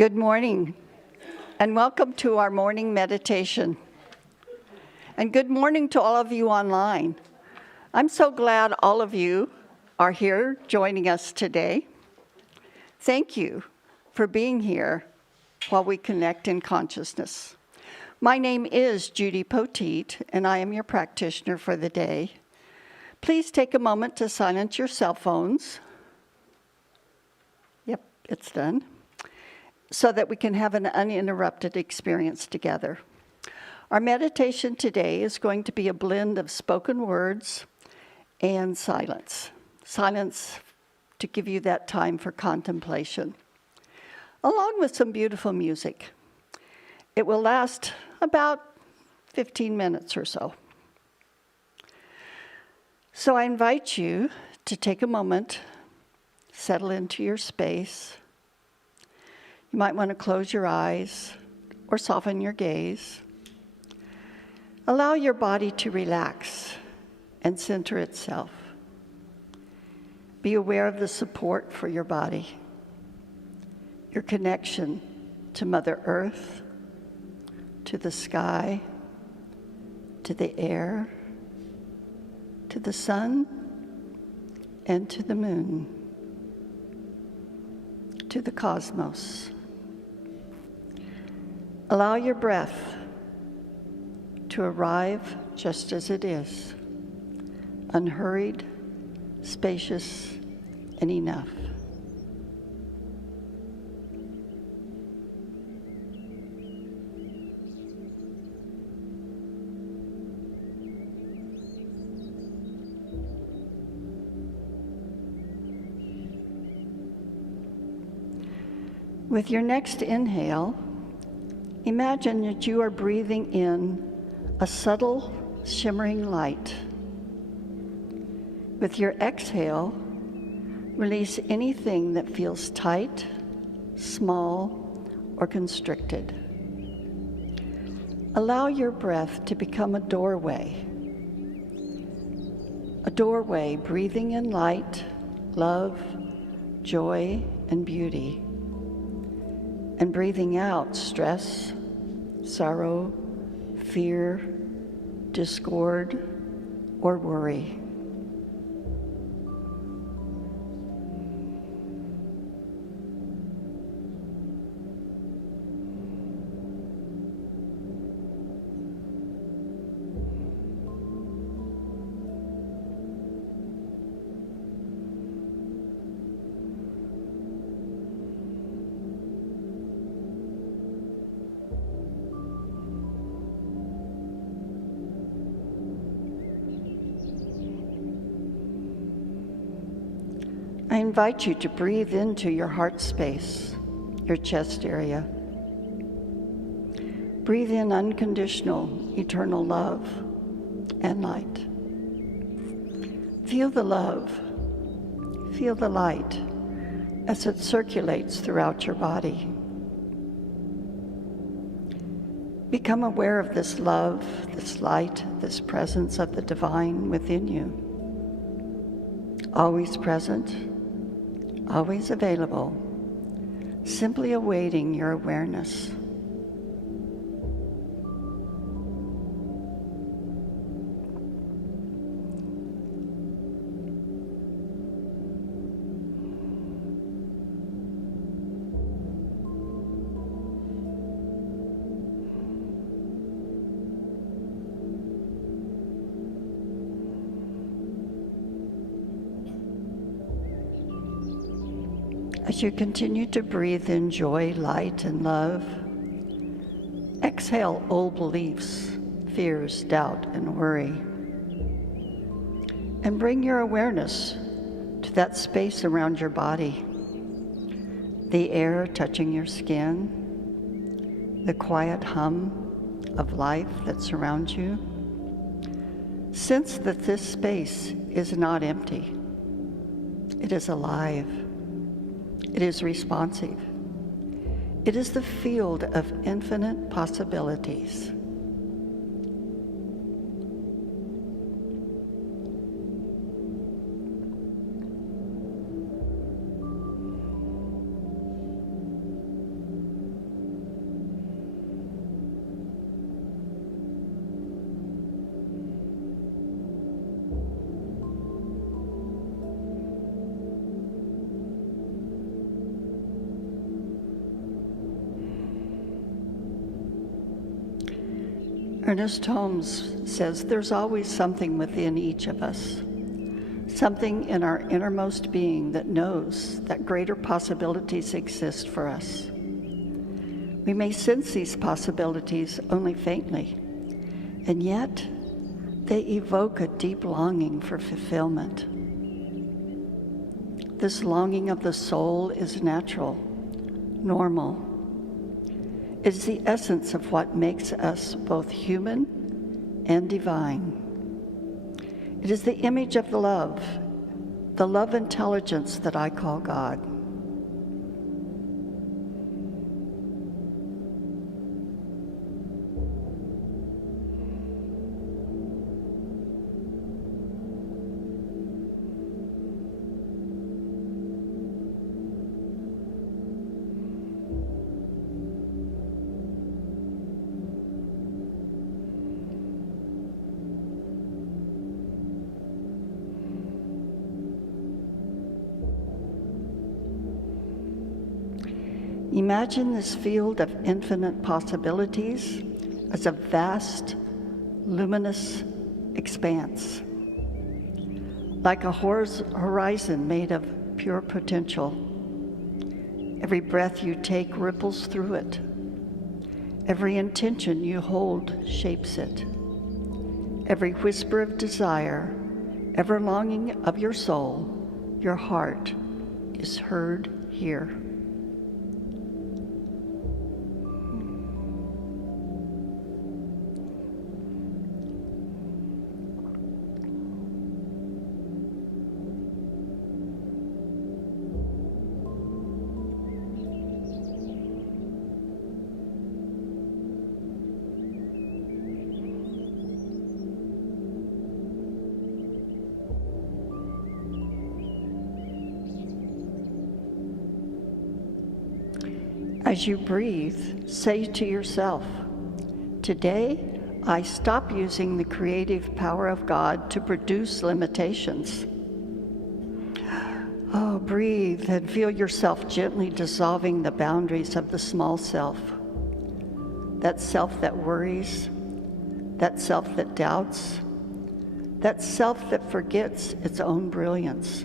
Good morning, and welcome to our morning meditation. And good morning to all of you online. I'm so glad all of you are here joining us today. Thank you for being here while we connect in consciousness. My name is Judy Poteet, and I am your practitioner for the day. Please take a moment to silence your cell phones. Yep, it's done. So that we can have an uninterrupted experience together. Our meditation today is going to be a blend of spoken words and silence. Silence to give you that time for contemplation, along with some beautiful music. It will last about 15 minutes or so. So I invite you to take a moment, settle into your space. You might want to close your eyes or soften your gaze. Allow your body to relax and center itself. Be aware of the support for your body, your connection to Mother Earth, to the sky, to the air, to the sun, and to the moon, to the cosmos. Allow your breath to arrive just as it is, unhurried, spacious, and enough. With your next inhale, imagine that you are breathing in a subtle, shimmering light. With your exhale, release anything that feels tight, small, or constricted. Allow your breath to become a doorway breathing in light, love, joy, and beauty, and breathing out stress, sorrow, fear, discord, or worry. I invite you to breathe into your heart space, your chest area. Breathe in unconditional, eternal love and light. Feel the love, feel the light as it circulates throughout your body. Become aware of this love, this light, this presence of the divine within you. Always present, always available, simply awaiting your awareness. As you continue to breathe in joy, light, and love, exhale old beliefs, fears, doubt, and worry. And bring your awareness to that space around your body, the air touching your skin, the quiet hum of life that surrounds you. Sense that this space is not empty. It is alive. It is responsive. It is the field of infinite possibilities. Ernest Holmes says there's always something within each of us, something in our innermost being that knows that greater possibilities exist for us. We may sense these possibilities only faintly, and yet they evoke a deep longing for fulfillment. This longing of the soul is natural, normal. It is the essence of what makes us both human and divine. It is the image of the love intelligence that I call God. Imagine this field of infinite possibilities as a vast, luminous expanse, like a horizon made of pure potential. Every breath you take ripples through it. Every intention you hold shapes it. Every whisper of desire, every longing of your soul, your heart, is heard here. As you breathe, say to yourself, "Today, I stop using the creative power of God to produce limitations." Oh, breathe and feel yourself gently dissolving the boundaries of the small self. That self that worries, that self that doubts, that self that forgets its own brilliance.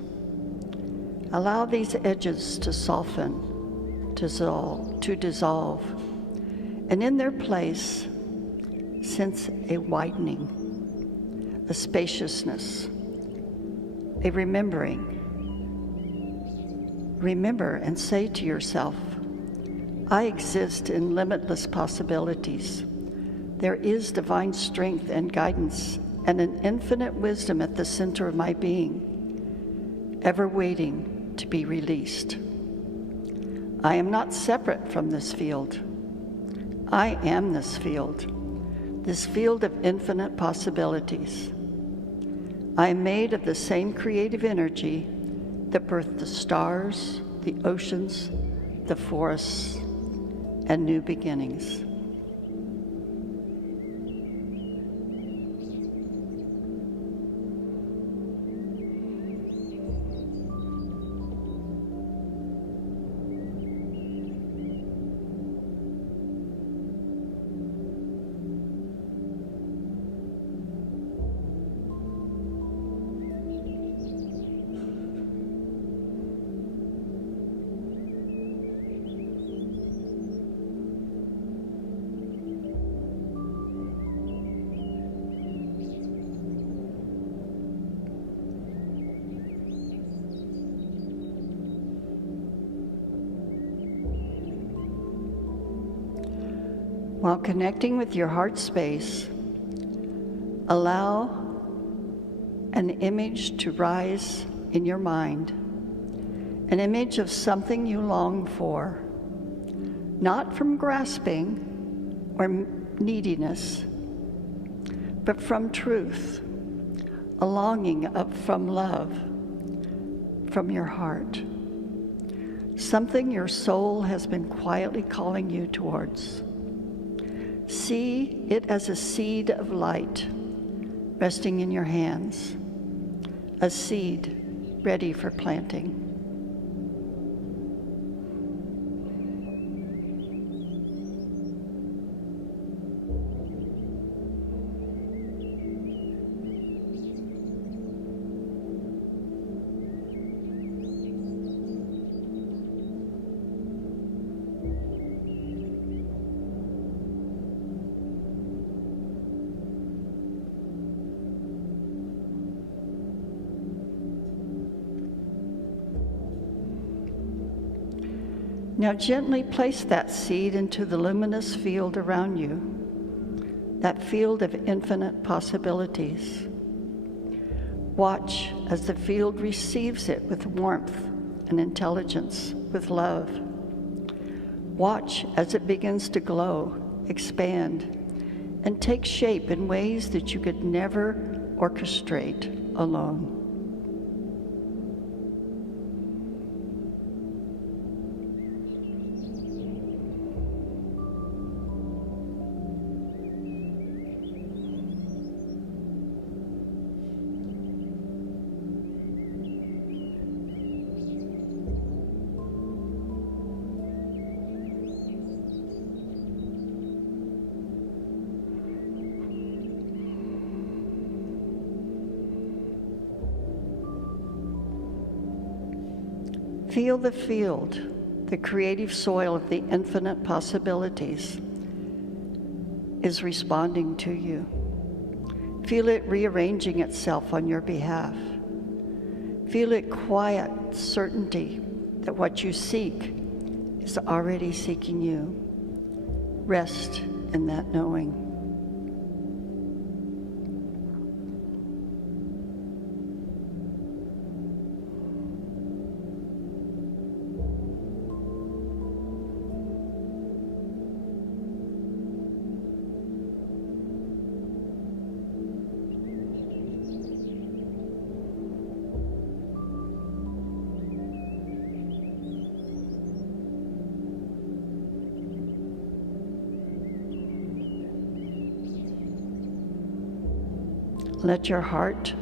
Allow these edges to soften, to dissolve, and in their place, sense a widening, a spaciousness, a remembering. Remember and say to yourself, "I exist in limitless possibilities. There is divine strength and guidance and an infinite wisdom at the center of my being, ever waiting to be released. I am not separate from this field. I am this field of infinite possibilities. I am made of the same creative energy that birthed the stars, the oceans, the forests, and new beginnings." While connecting with your heart space, allow an image to rise in your mind, an image of something you long for, not from grasping or neediness, but from truth, a longing from love, from your heart, something your soul has been quietly calling you towards. See it as a seed of light resting in your hands, a seed ready for planting. Now gently place that seed into the luminous field around you, that field of infinite possibilities. Watch as the field receives it with warmth and intelligence, with love. Watch as it begins to glow, expand, and take shape in ways that you could never orchestrate alone. Feel the field, the creative soil of the infinite possibilities is responding to you. Feel it rearranging itself on your behalf. Feel it quiet certainty that what you seek is already seeking you. Rest in that knowing. Let your heart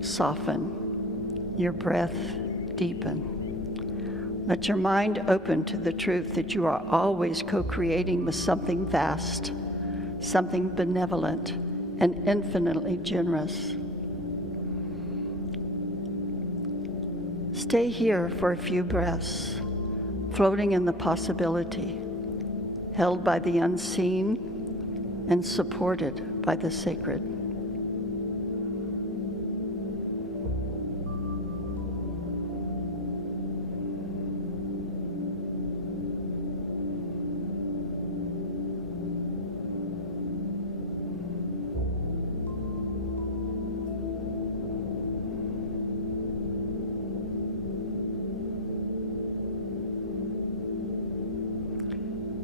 soften, your breath deepen. Let your mind open to the truth that you are always co-creating with something vast, something benevolent, and infinitely generous. Stay here for a few breaths, floating in the possibility, held by the unseen and supported by the sacred.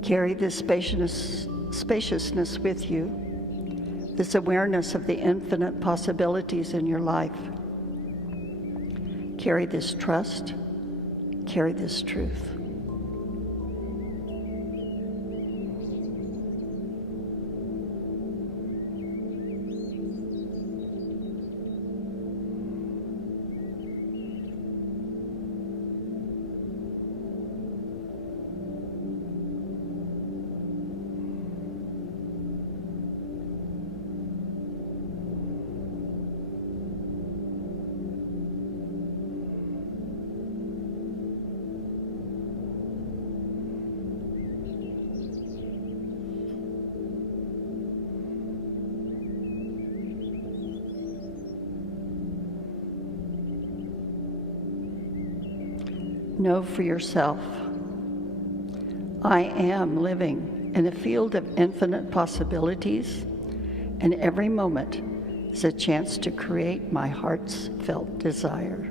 Carry this spaciousness with you, this awareness of the infinite possibilities in your life. Carry this trust, carry this truth. Know for yourself, I am living in a field of infinite possibilities, and every moment is a chance to create my heart's felt desire.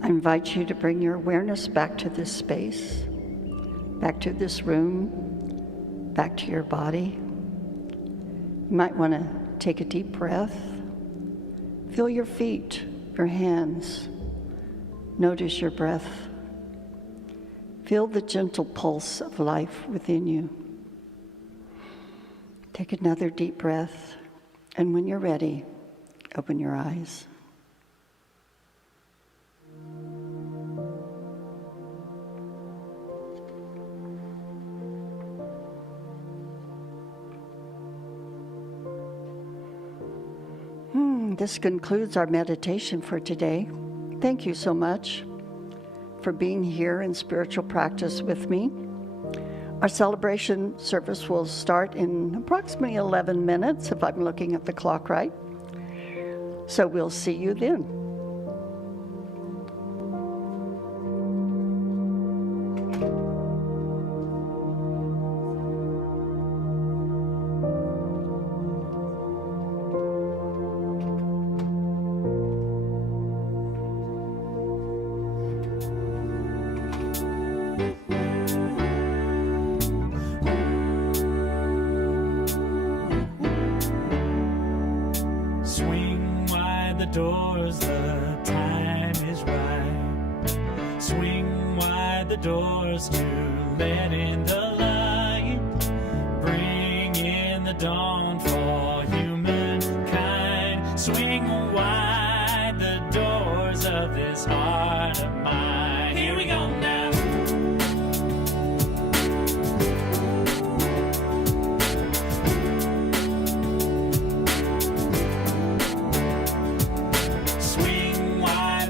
I invite you to bring your awareness back to this space, back to this room, back to your body. You might want to take a deep breath. Feel your feet, your hands, Notice your breath. Feel the gentle pulse of life within you. Take another deep breath, and when you're ready, open your eyes. This concludes our meditation for today. Thank you so much for being here in spiritual practice with me. Our celebration service will start in approximately 11 minutes, if I'm looking at the clock right. So we'll see you then. Swing wide the doors, the time is right. Swing wide the doors to let in the light. Bring in the dawn for humankind. Swing wide the doors of this heart of mine. Here we go now. Swing wide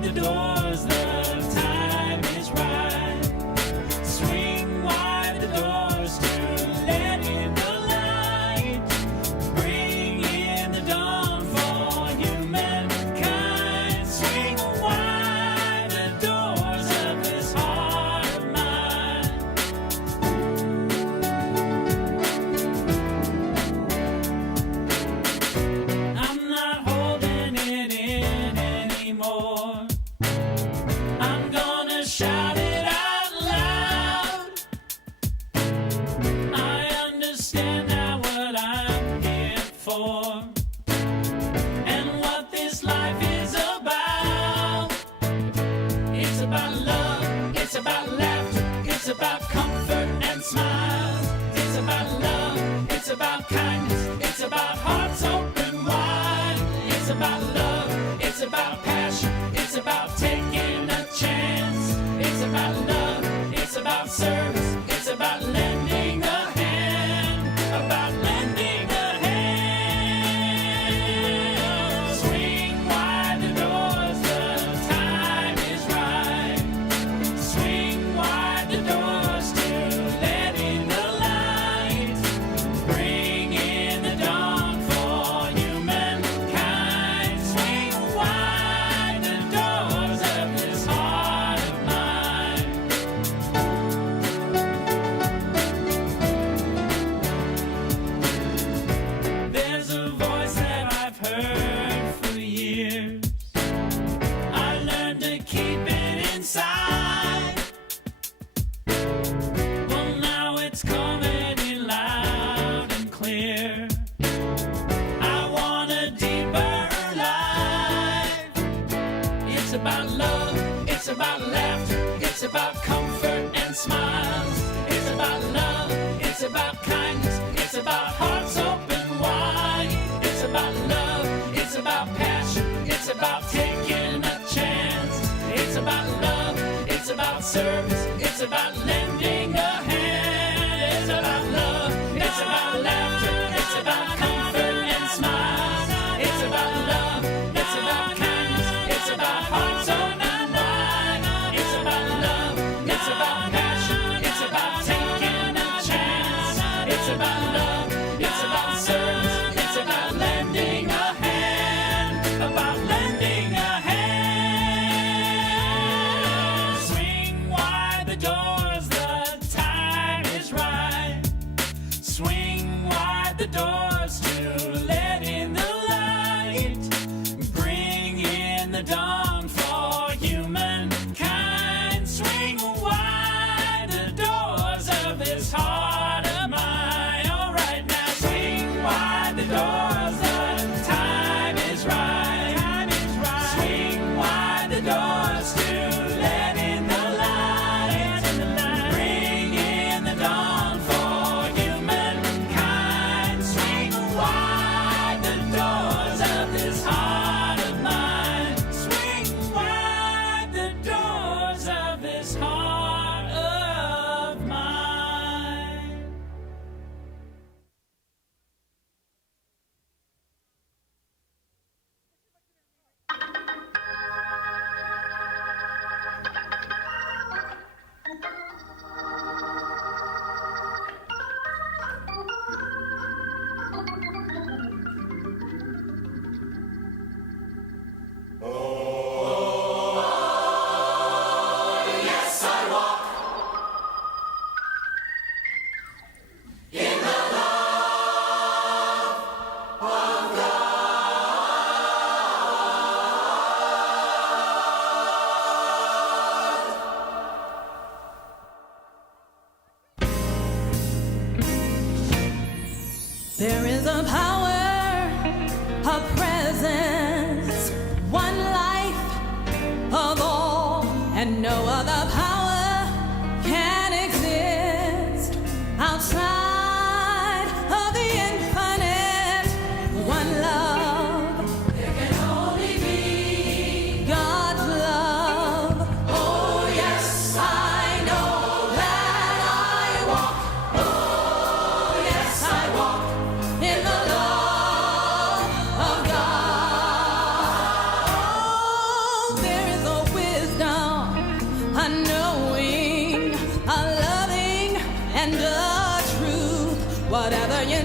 whatever you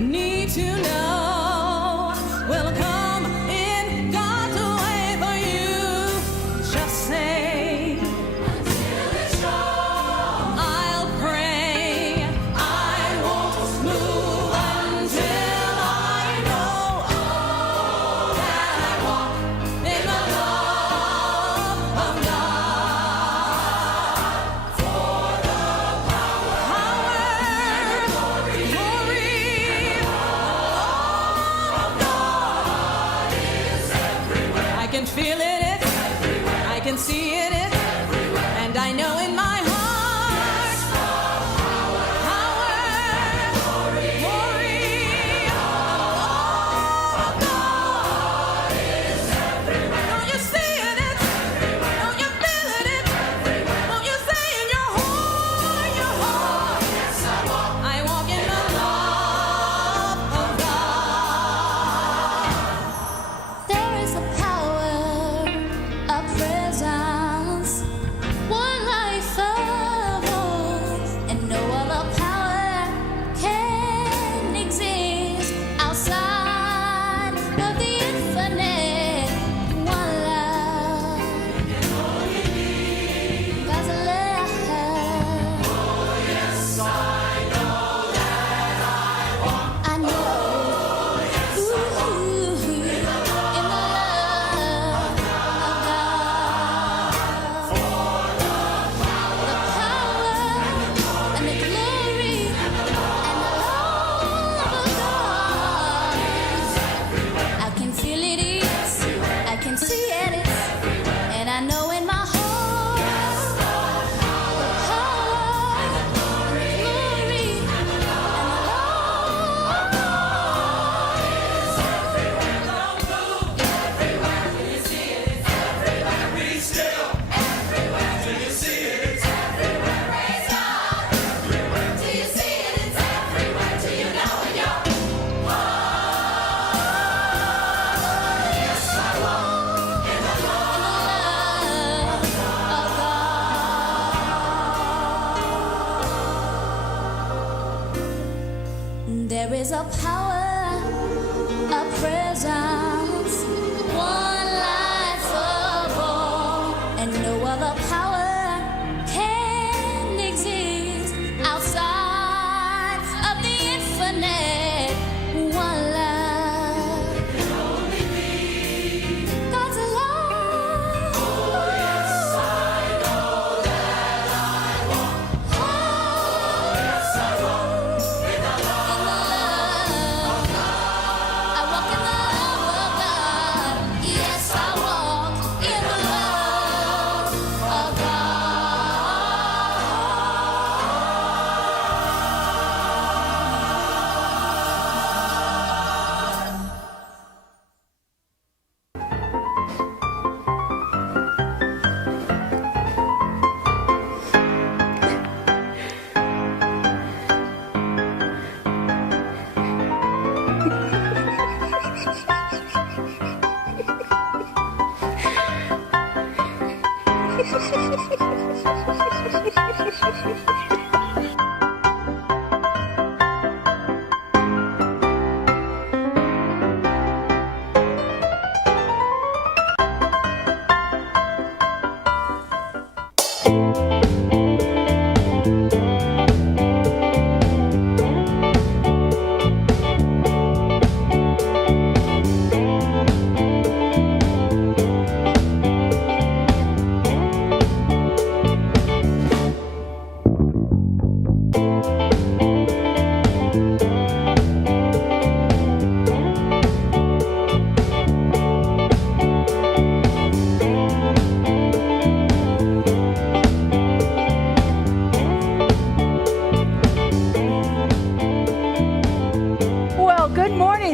need to know will come in God's way for you. Just say, until it's strong, I'll pray. I won't move until I know that I walk in the love of God. For the power and glory of God is everywhere. I can feel it, it's everywhere. I can see it, it's everywhere. And I know in my heart, power and glory of God is everywhere. Don't you see it, it's everywhere. Don't you feel it, it's everywhere. Don't you say in your heart, yes, I walk in the love of God. There is a power, a presence, one life above, and no other power can exist outside of the infinite. One love, God's love. I know. Ooh, in the love of God. The power and the glory and the love of God. I can feel it is, I can see it is, and I know in my heart the power and the glory and the love of God is everywhere. Don't move, everywhere. Till you see it, it's everywhere. Be still, everywhere. Till you see it, it's everywhere. Praise God, everywhere. Till you see it, it's everywhere. Till you know in your heart. Yes, I walk in the love of God. There is a power, a presence, one life above, and no other power can exist outside of the infinite. One love, God's love. Oh, yes, I know that I walk. Oh, yes, I walk in the love of God. I walk in the love of God. Yes, I walk in the love of God.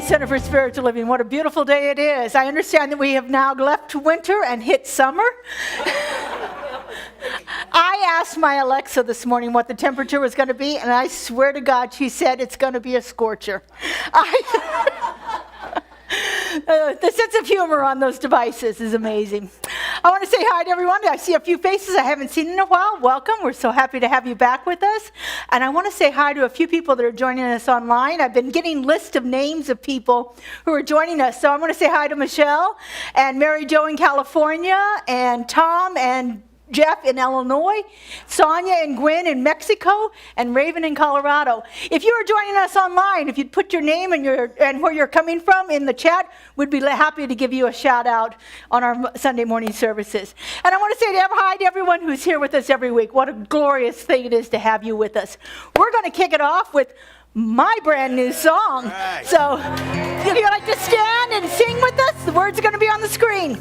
Center for Spiritual Living. What a beautiful day it is. I understand that we have now left winter and hit summer. I asked my Alexa this morning what the temperature was going to be, and I swear to God, she said it's going to be a scorcher. The sense of humor on those devices is amazing. I want to say hi to everyone. I see a few faces I haven't seen in a while. Welcome. We're so happy to have you back with us. And I want to say hi to a few people that are joining us online. I've been getting lists of names of people who are joining us. So I want to say hi to Michelle and Mary Jo in California and Tom and Jeff in Illinois, Sonia and Gwen in Mexico, and Raven in Colorado. If you are joining us online, if you'd put your name and where you're coming from in the chat, we'd be happy to give you a shout out on our Sunday morning services. And I want to say hi to everyone who's here with us every week. What a glorious thing it is to have you with us. We're going to kick it off with my brand new song. Right. So if you'd like to stand and sing with us, the words are going to be on the screen.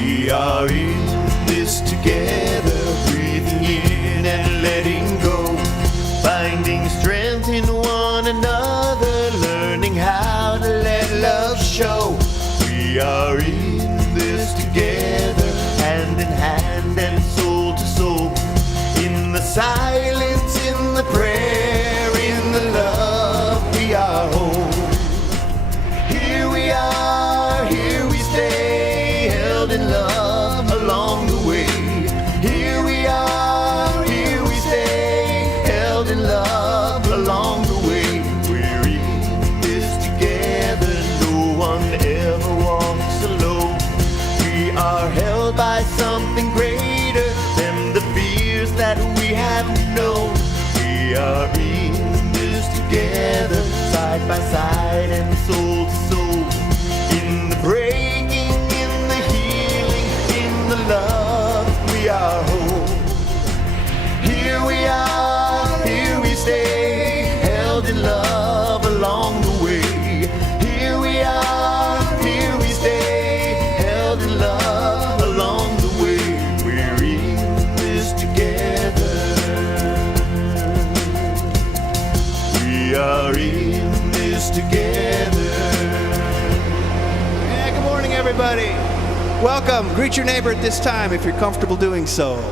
We are in this together, breathing in and letting go, finding strength in one another, learning how to let love show. We are in this together, hand in hand and soul to soul, in the silence, in the prayer, in the love, we are home. Here we are, here we stay, held in love along the way. Here we are, here we stay, held in love along the way. We're in this together, no one ever walks alone. We are held by something greater than the fears that we have known. We are in this together, side by side and soul to soul, in the breaking, in the healing, in the love, we are whole. Here we are, here we stay, held in love along the way. Here we are, here we stay, held in love along the way. We're in this together. We are in this together. Yeah, good morning, everybody. Welcome. Greet your neighbor at this time if you're comfortable doing so.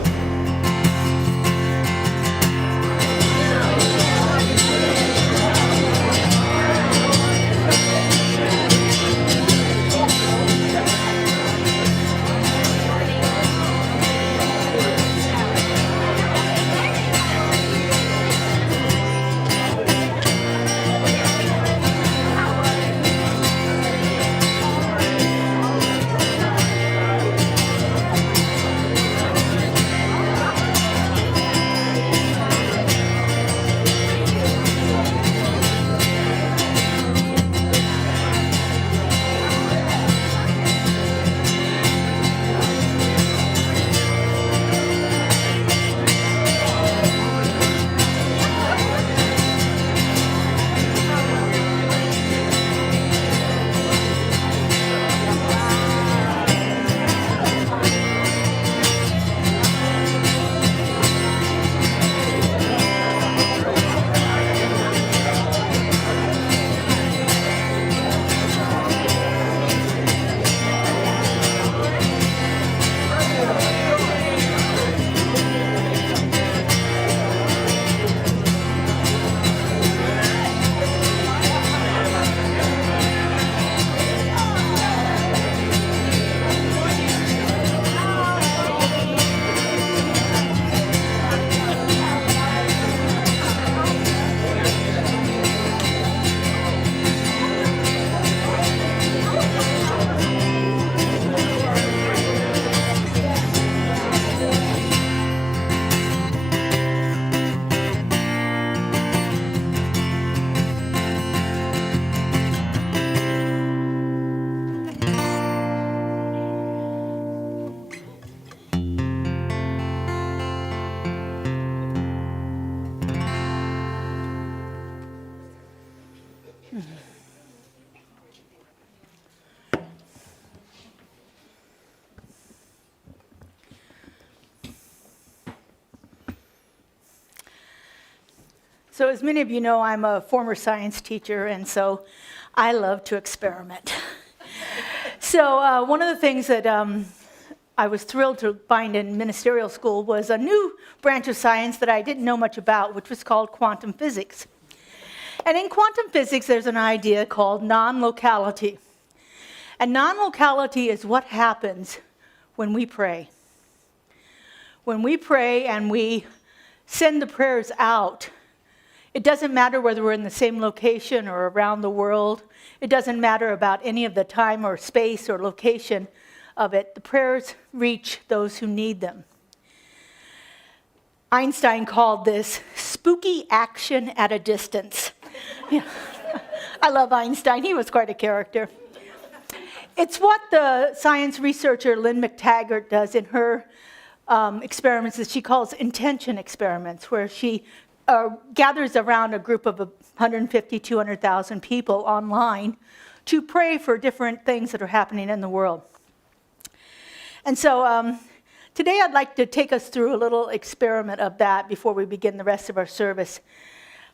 So as many of you know, I'm a former science teacher, and so I love to experiment. So one of the things that I was thrilled to find in ministerial school was a new branch of science that I didn't know much about, which was called quantum physics. And in quantum physics, there's an idea called non-locality. And non-locality is what happens when we pray. When we pray and we send the prayers out, it doesn't matter whether we're in the same location or around the world. It doesn't matter about any of the time or space or location of it. The prayers reach those who need them. Einstein called this spooky action at a distance. Yeah. I love Einstein. He was quite a character. It's what the science researcher Lynn McTaggart does in her experiments that she calls intention experiments, where she gathers around a group of 150, 200,000 people online to pray for different things that are happening in the world. And so today I'd like to take us through a little experiment of that before we begin the rest of our service.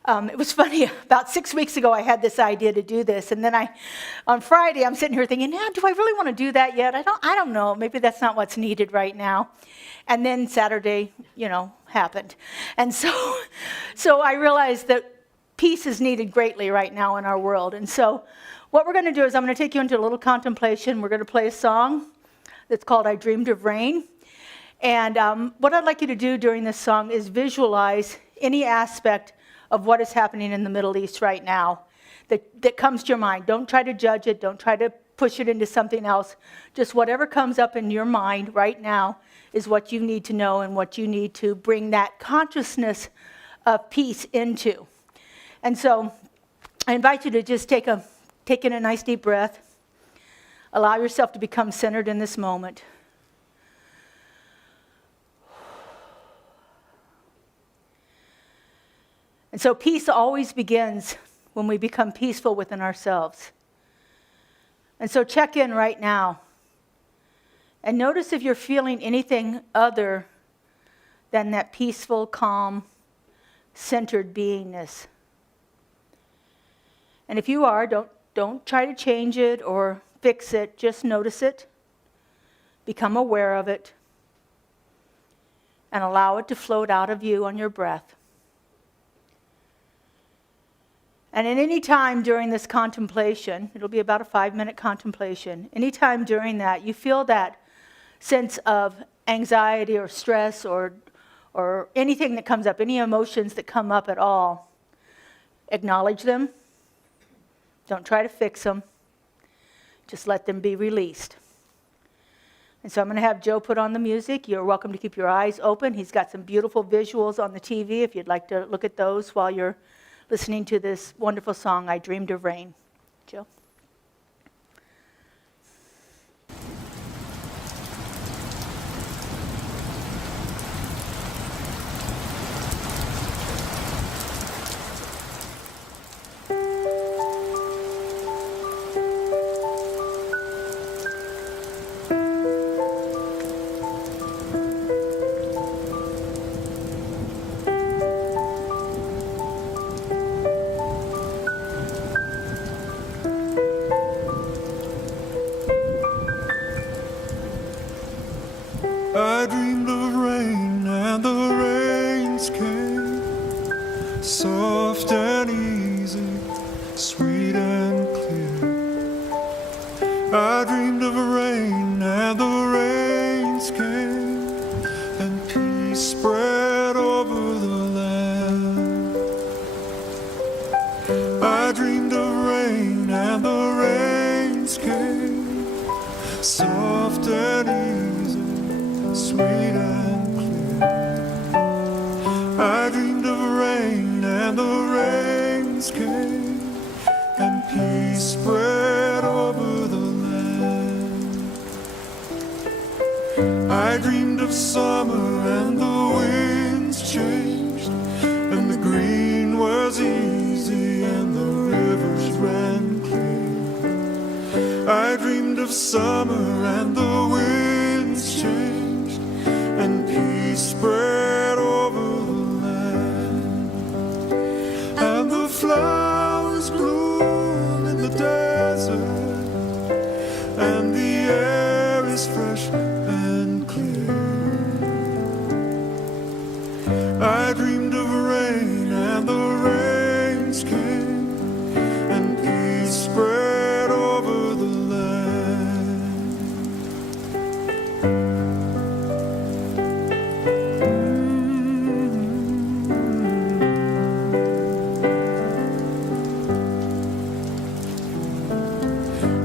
It was funny, about 6 weeks ago I had this idea to do this, and then on Friday I'm sitting here thinking, yeah, do I really want to do that yet? I don't know, maybe that's not what's needed right now. And then Saturday, happened. And so I realized that peace is needed greatly right now in our world. And so what we're going to do is I'm going to take you into a little contemplation. We're going to play a song that's called I Dreamed of Rain. And what I'd like you to do during this song is visualize any aspect of what is happening in the Middle East right now that comes to your mind. Don't try to judge it. Don't try to push it into something else. Just whatever comes up in your mind right now is what you need to know and what you need to bring that consciousness of peace into. And so I invite you to just take in a nice deep breath. Allow yourself to become centered in this moment. And so peace always begins when we become peaceful within ourselves. And so check in right now. And notice if you're feeling anything other than that peaceful, calm, centered beingness. And if you are, don't try to change it or fix it. Just notice it. Become aware of it. And allow it to float out of you on your breath. And at any time during this contemplation, it'll be about a 5-minute contemplation, any time during that you feel that sense of anxiety or stress or anything that comes up, any emotions that come up at all, acknowledge them. Don't try to fix them. Just let them be released. And so I'm going to have Joe put on the music. You're welcome to keep your eyes open. He's got some beautiful visuals on the TV if you'd like to look at those while you're listening to this wonderful song, I Dreamed of Rain. Joe? I dreamed of rain and the rains came, soft and easy, sweet and clear. I dreamed of rain and the rains came, and peace spread over the land. I dreamed of rain and the rains came, soft and easy, sweet and clear. I dreamed of rain and the rains came, and peace spread over the land. I dreamed of summer and the winds changed, and the green was easy and the rivers ran clear. I dreamed of summer and the winds changed, and peace spread over the land. And the flowers bloom in the desert, and the air is fresh and I dreamed of rain and the rains came and peace spread over the land.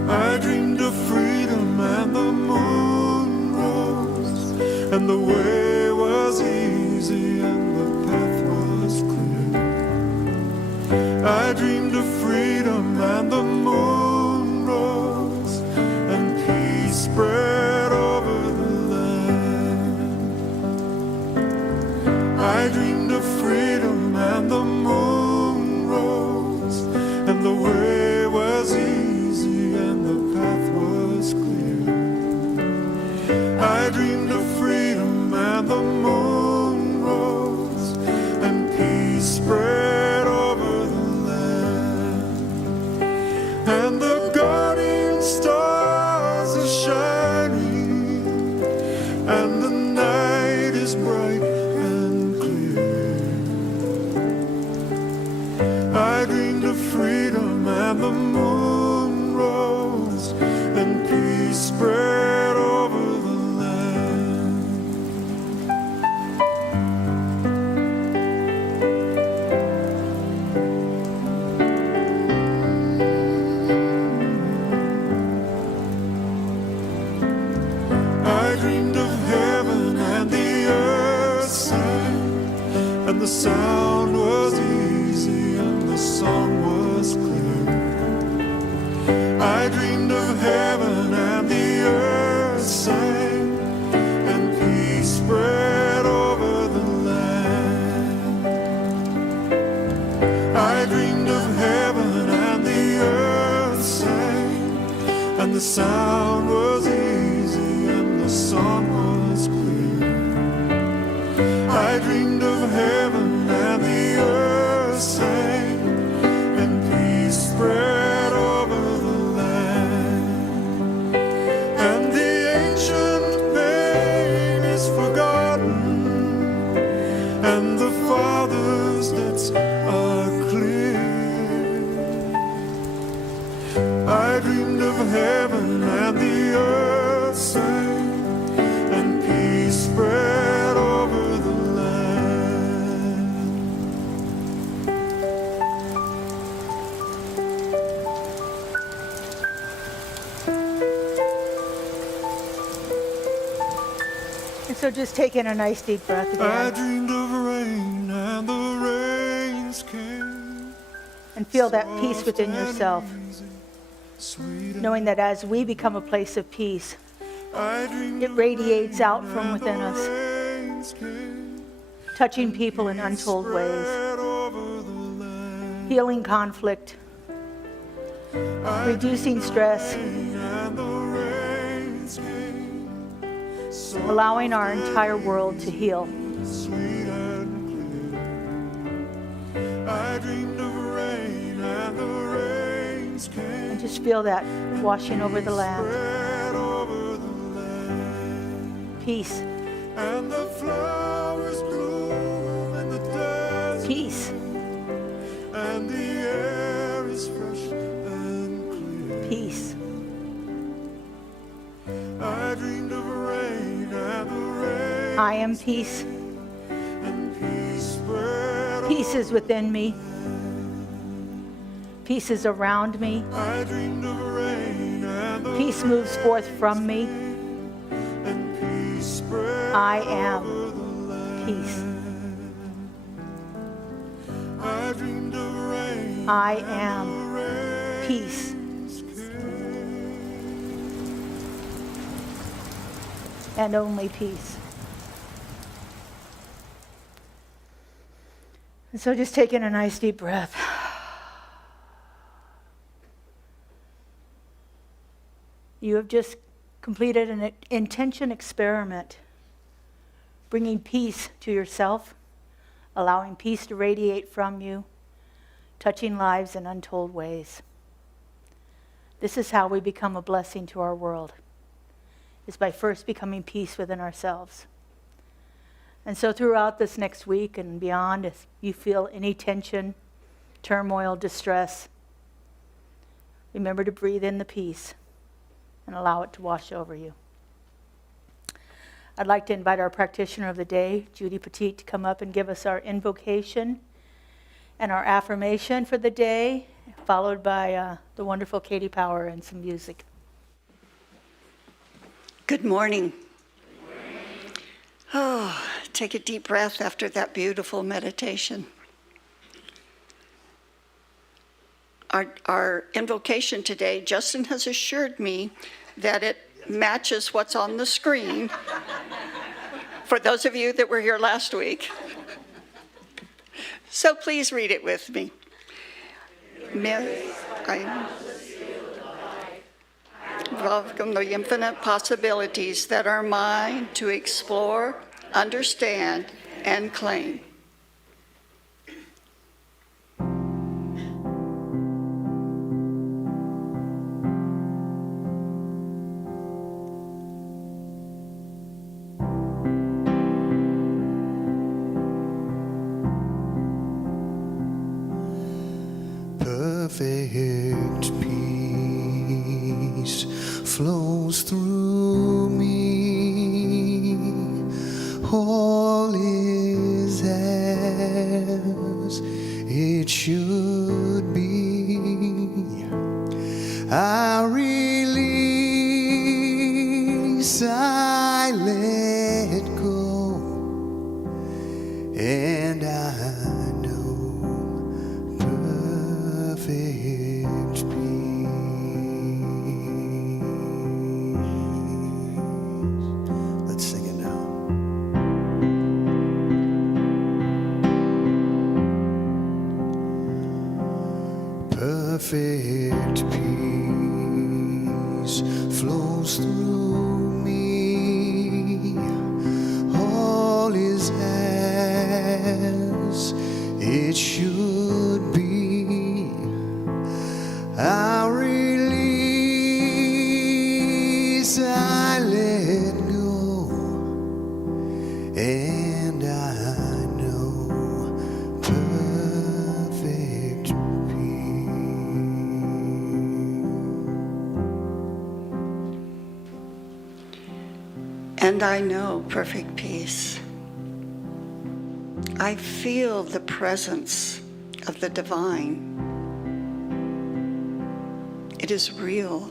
I dreamed of freedom and the moon rose and the way was easy and the path was clear. I dreamed of freedom and the moon rose and peace spread over the land. I dreamed of freedom and the moon rose and the way was easy and the path was clear. I dreamed of freedom and the moon rose and peace spread over the land. And the guardian stars are shining and the night is bright and clear. I dreamed of freedom and the moon rose and peace spread over the land. I dreamed of heaven and the earth sang and the sound was easy and the song was clear. I dreamed of heaven and the earth sang and peace spread over the land. I dreamed of heaven and the earth sang and the sound was easy and the song was clear. I dreamed of heaven and the earth sang and peace spread over the land. And the ancient pain is forgotten and the Father's debts are clear. I dreamed of heaven and the earth sang and peace spread over the land. And so just take in a nice deep breath I again dreamed of rain and the rains came. and feel that peace within yourself, Sweet and knowing that as we become a place of peace, I dreamed it radiates out from within us, rains came touching people in untold ways, spread over the land. healing conflict, reducing stress, And the rains came so allowing our entire world to heal. sweet and clear. I dreamed of rain and the rains came And just feel that washing over the land. spread over the land. Peace, And the flowers bloom in the desert. peace, And the air is fresh and clear. peace. I dreamed of rain and the rain I am peace. and peace spread. Peace is within me. Peace is around me. I dreamed of rain and the Peace moves forth from me. and peace spread. I am peace. I dreamed of rain. I am peace. And only peace. And so just take in a nice deep breath. You have just completed an intention experiment, bringing peace to yourself, allowing peace to radiate from you, touching lives in untold ways. This is how we become a blessing to our world, is by first becoming peace within ourselves. And so throughout this next week and beyond, if you feel any tension, turmoil, distress, remember to breathe in the peace and allow it to wash over you. I'd like to invite our practitioner of the day, Judy Petit, to come up and give us our invocation and our affirmation for the day, followed by the wonderful Katie Power and some music. Good morning. Oh, take a deep breath after that beautiful meditation. Our invocation today, Justin has assured me that it matches what's on the screen for those of you that were here last week. So please read it with me. I welcome the infinite possibilities that are mine to explore, understand, and claim. Perfect peace flows through me. All is as it should be. I release, I let go, and I know perfect peace. Let's sing it now. Perfect peace flows through me. All is as it should be. I release, I let go, and I know perfect peace. And I know perfect peace. I feel the presence of the divine. It is real.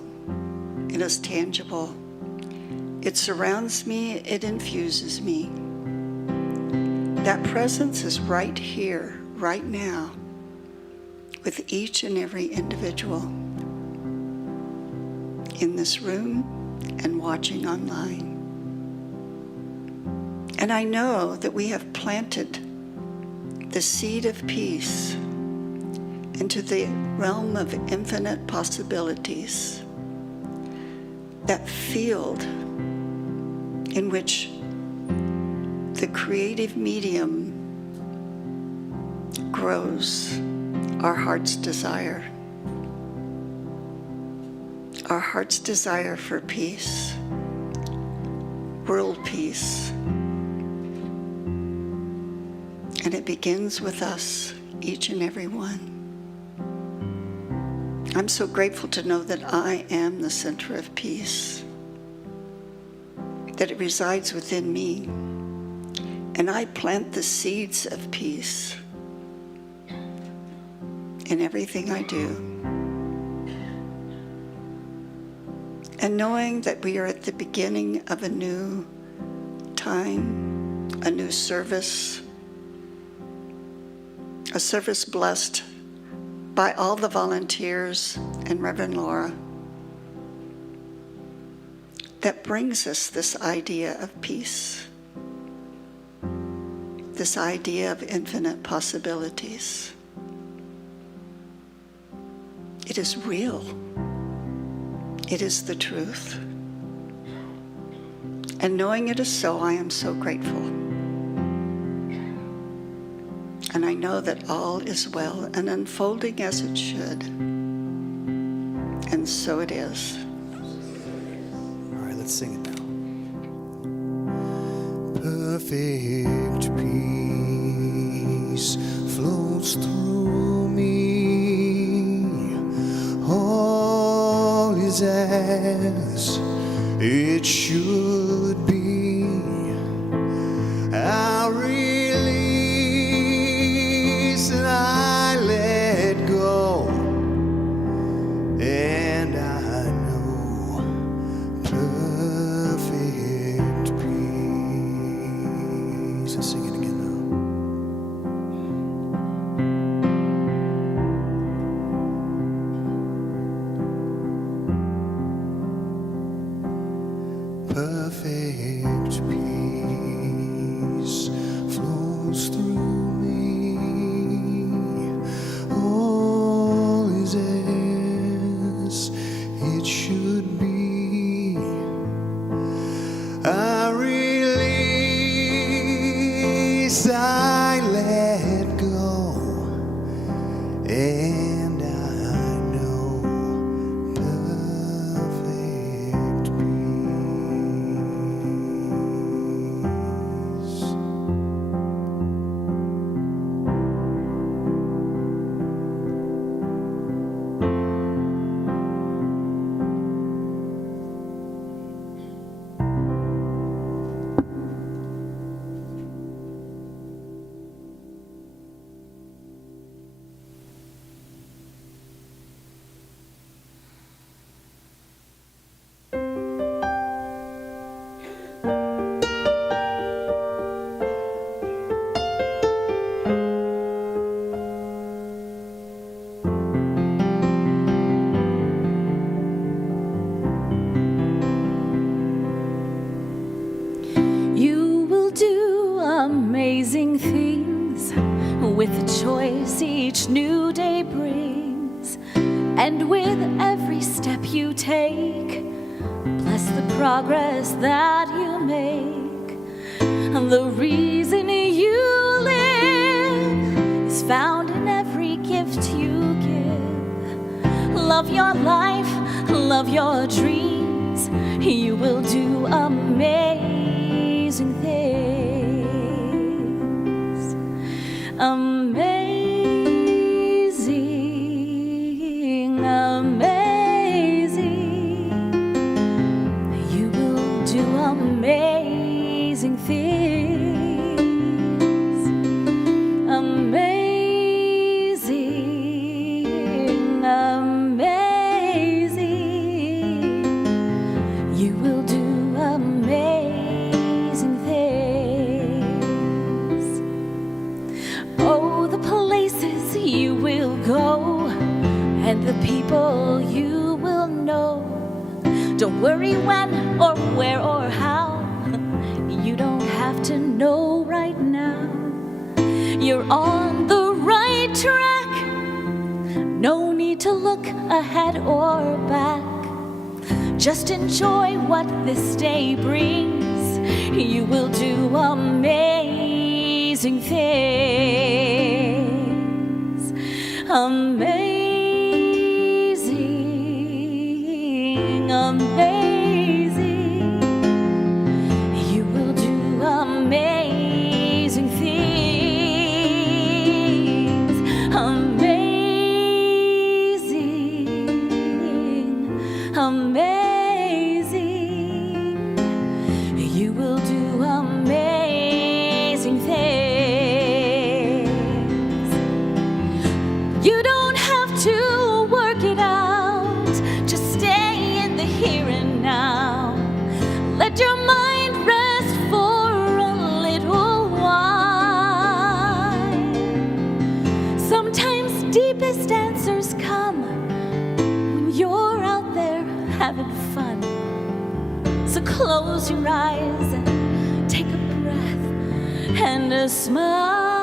It is tangible. It surrounds me. It infuses me. That presence is right here, right now, with each and every individual in this room and watching online. And I know that we have planted the seed of peace into the realm of infinite possibilities, that field in which the creative medium grows our heart's desire. Our heart's desire for peace, world peace. And it begins with us, each and every one. I'm so grateful to know that I am the center of peace, that it resides within me, and I plant the seeds of peace in everything I do. And knowing that we are at the beginning of a new time, a new service, a service blessed by all the volunteers and Reverend Laura, that brings us this idea of peace, this idea of infinite possibilities. It is real. It is the truth. And knowing it is so, I am so grateful. And I know that all is well and unfolding as it should. And so it is. All right, let's sing it now. Perfect peace flows through me. All is as it should be. I release and I let go, and I know perfect peace. Let's sing it again now. Perfect peace flows through me. All is as it should be. I release, I let go, and I know perfect peace. You will do amazing things with the choice each new day brings. And with every step you take, bless the progress that you make. And the reason you live is found in every gift you give. Love your life, love your dreams. You will do amazing things. Amazing, amazing. You will do amazing things. Amazing, amazing. You will do amazing things. Oh, the places you will go and the people you will know. Don't worry when or where or how. You don't have to know right now. You're on the right track. No need to look ahead or back. Just enjoy what this day brings. You will do amazing things. Amazing, amazing. You will do amazing things. Amazing, amazing. You will do amazing things. You don't have to work it out. Just stay in the here and now. Let your mind rest for a little while. Sometimes deepest answers come when you're out there having fun. So close your eyes and take a breath and a smile.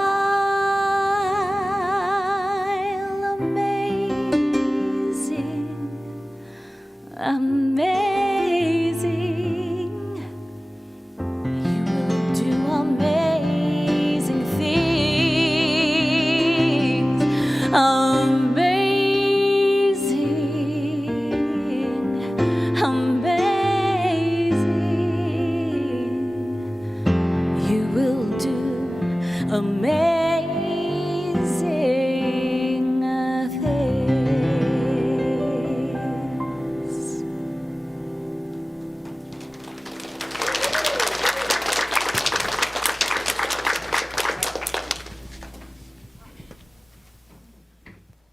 Amazing, amazing. You will do amazing things. Amazing, amazing. You will do amazing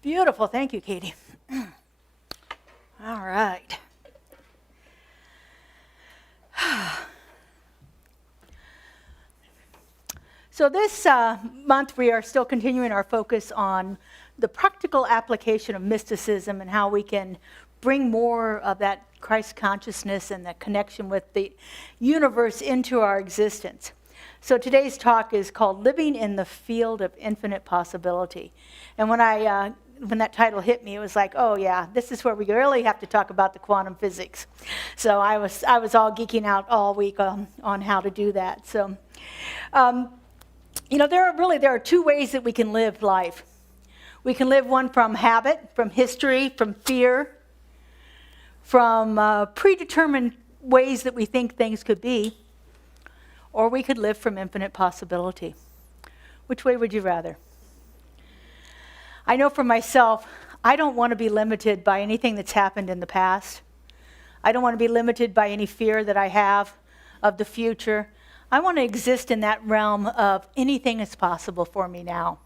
Beautiful. Thank you, Katie. All right. So this month we are still continuing our focus on the practical application of mysticism and how we can bring more of that Christ consciousness and that connection with the universe into our existence. So today's talk is called Living in the Field of Infinite Possibility. And when that title hit me, it was like, oh yeah, this is where we really have to talk about the quantum physics. So I was all geeking out all week on how to do that. So, there are two ways that we can live life. We can live one from habit, from history, from fear, from predetermined ways that we think things could be, or we could live from infinite possibility. Which way would you rather? I know for myself, I don't want to be limited by anything that's happened in the past. I don't want to be limited by any fear that I have of the future. I want to exist in that realm of anything is possible for me now.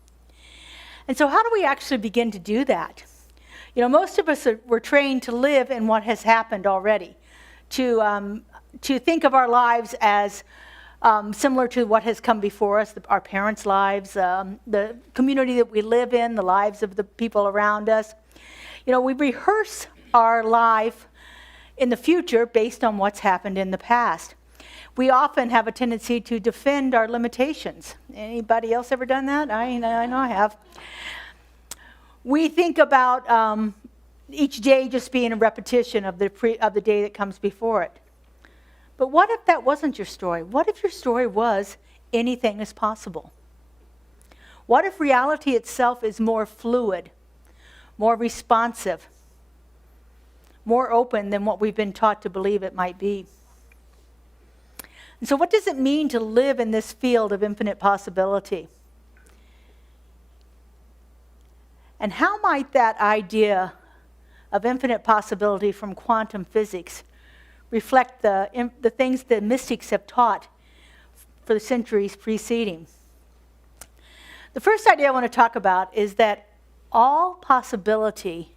And so how do we actually begin to do that? Most of us were trained to live in what has happened already, to think of our lives as similar to what has come before us, our parents' lives, the community that we live in, the lives of the people around us. We rehearse our life in the future based on what's happened in the past. We often have a tendency to defend our limitations. Anybody else ever done that? I know I have. We think about each day just being a repetition of the day that comes before it. But what if that wasn't your story? What if your story was anything is possible? What if reality itself is more fluid, more responsive, more open than what we've been taught to believe it might be? And so what does it mean to live in this field of infinite possibility? And how might that idea of infinite possibility from quantum physics reflect the things the mystics have taught for the centuries preceding? The first idea I want to talk about is that all possibility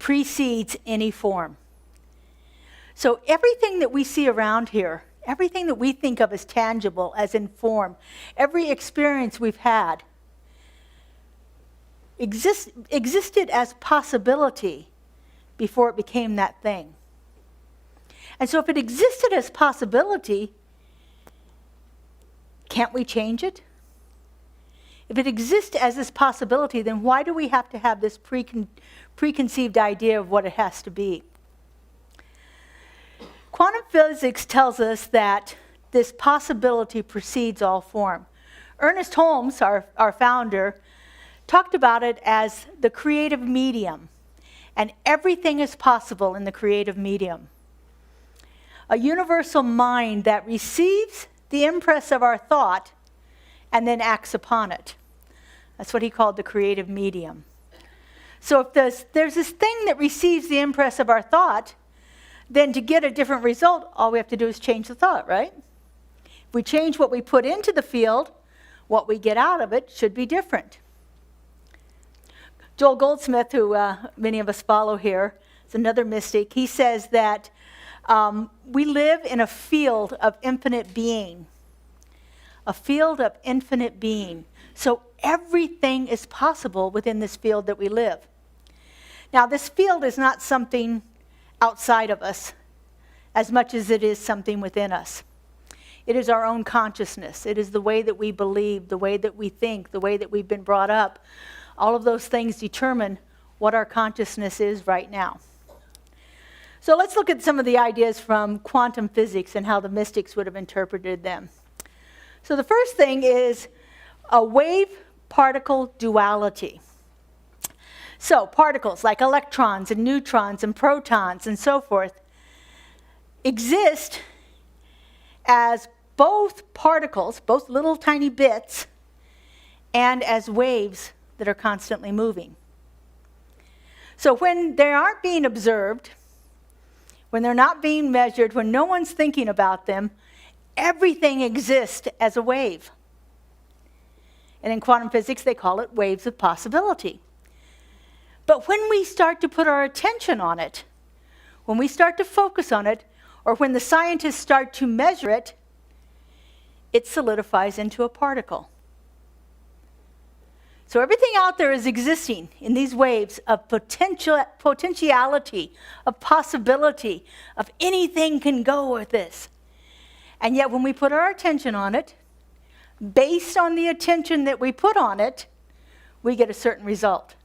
precedes any form. So everything that we see around here, everything that we think of as tangible, as in form, every experience we've had existed as possibility before it became that thing. And so if it existed as possibility, can't we change it? If it exists as this possibility, then why do we have to have this preconceived idea of what it has to be? Quantum physics tells us that this possibility precedes all form. Ernest Holmes, our founder, talked about it as the creative medium, and everything is possible in the creative medium. A universal mind that receives the impress of our thought and then acts upon it. That's what he called the creative medium. So if there's this thing that receives the impress of our thought, then to get a different result, all we have to do is change the thought, right? If we change what we put into the field, what we get out of it should be different. Joel Goldsmith, who many of us follow here, is another mystic. He says that we live in a field of infinite being. A field of infinite being. So everything is possible within this field that we live. Now, this field is not something outside of us as much as it is something within us. It is our own consciousness. It is the way that we believe, the way that we think, the way that we've been brought up. All of those things determine what our consciousness is right now. So let's look at some of the ideas from quantum physics and how the mystics would have interpreted them. So the first thing is a wave-particle duality. So particles like electrons and neutrons and protons and so forth exist as both particles, both little tiny bits, and as waves that are constantly moving. So when they aren't being observed, when they're not being measured, when no one's thinking about them, everything exists as a wave. And in quantum physics, they call it waves of possibility. But when we start to put our attention on it, when we start to focus on it, or when the scientists start to measure it, it solidifies into a particle. So everything out there is existing in these waves of potentiality, of possibility, of anything can go with this. And yet when we put our attention on it, based on the attention that we put on it, we get a certain result.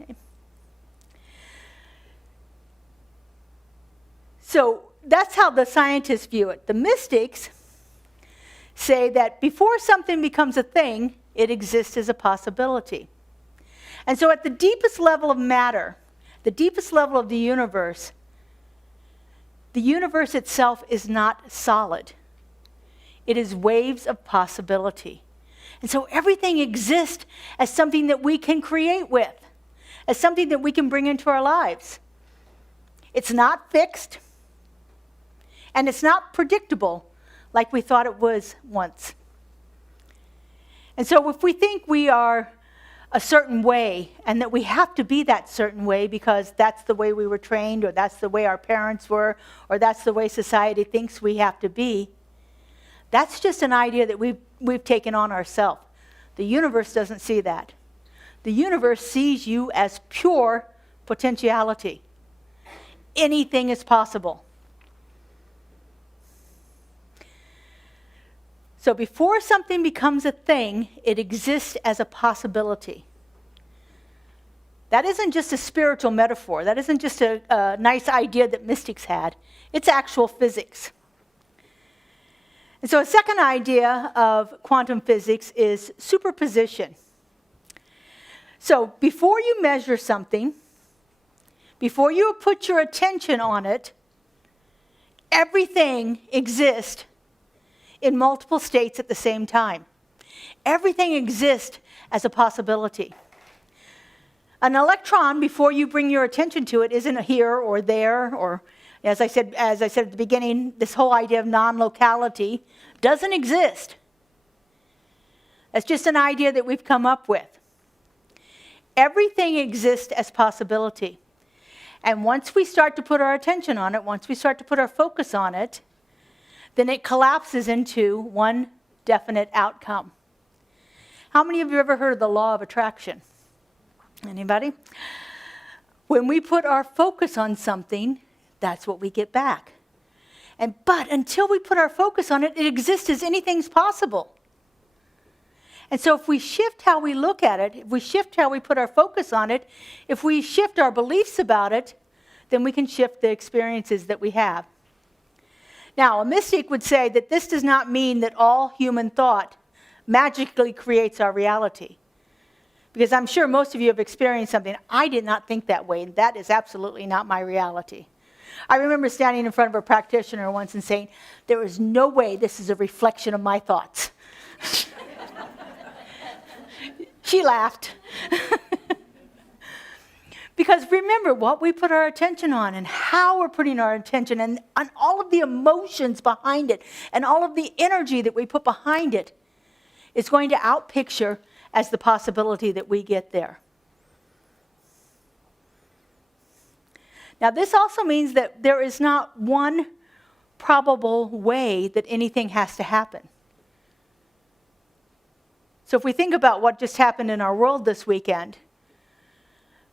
Okay. So that's how the scientists view it. The mystics say that before something becomes a thing, it exists as a possibility. And so at the deepest level of matter, the deepest level of the universe itself is not solid. It is waves of possibility. And so everything exists as something that we can create with, as something that we can bring into our lives. It's not fixed, and it's not predictable like we thought it was once. And so if we think we are a certain way and that we have to be that certain way because that's the way we were trained, or that's the way our parents were, or that's the way society thinks we have to be, that's just an idea that we've taken on ourselves. The universe doesn't see that. The universe sees you as pure potentiality. Anything is possible. So before something becomes a thing, it exists as a possibility. That isn't just a spiritual metaphor. That isn't just a nice idea that mystics had. It's actual physics. And so a second idea of quantum physics is superposition. So before you measure something, before you put your attention on it, everything exists in multiple states at the same time. Everything exists as a possibility. An electron, before you bring your attention to it, isn't here or there, or as I said at the beginning, this whole idea of non-locality doesn't exist. That's just an idea that we've come up with. Everything exists as possibility. And once we start to put our attention on it, once we start to put our focus on it, then it collapses into one definite outcome. How many of you ever heard of the law of attraction? Anybody? When we put our focus on something, that's what we get back. But until we put our focus on it, it exists as anything's possible. And so if we shift how we look at it, if we shift how we put our focus on it, if we shift our beliefs about it, then we can shift the experiences that we have. Now, a mystic would say that this does not mean that all human thought magically creates our reality. Because I'm sure most of you have experienced something. I did not think that way, and that is absolutely not my reality. I remember standing in front of a practitioner once and saying, there is no way this is a reflection of my thoughts. She laughed. Because remember, what we put our attention on and how we're putting our attention and all of the emotions behind it and all of the energy that we put behind it is going to outpicture as the possibility that we get there. Now, this also means that there is not one probable way that anything has to happen. So if we think about what just happened in our world this weekend,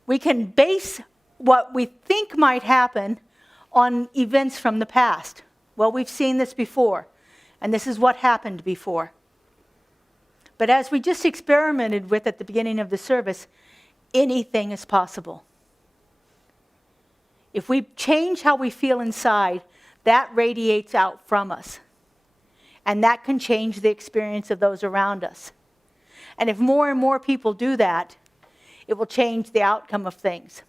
we can base what we think might happen on events from the past. Well, we've seen this before, and this is what happened before. But as we just experimented with at the beginning of the service, anything is possible. If we change how we feel inside, that radiates out from us. And that can change the experience of those around us. And if more and more people do that, it will change the outcome of things.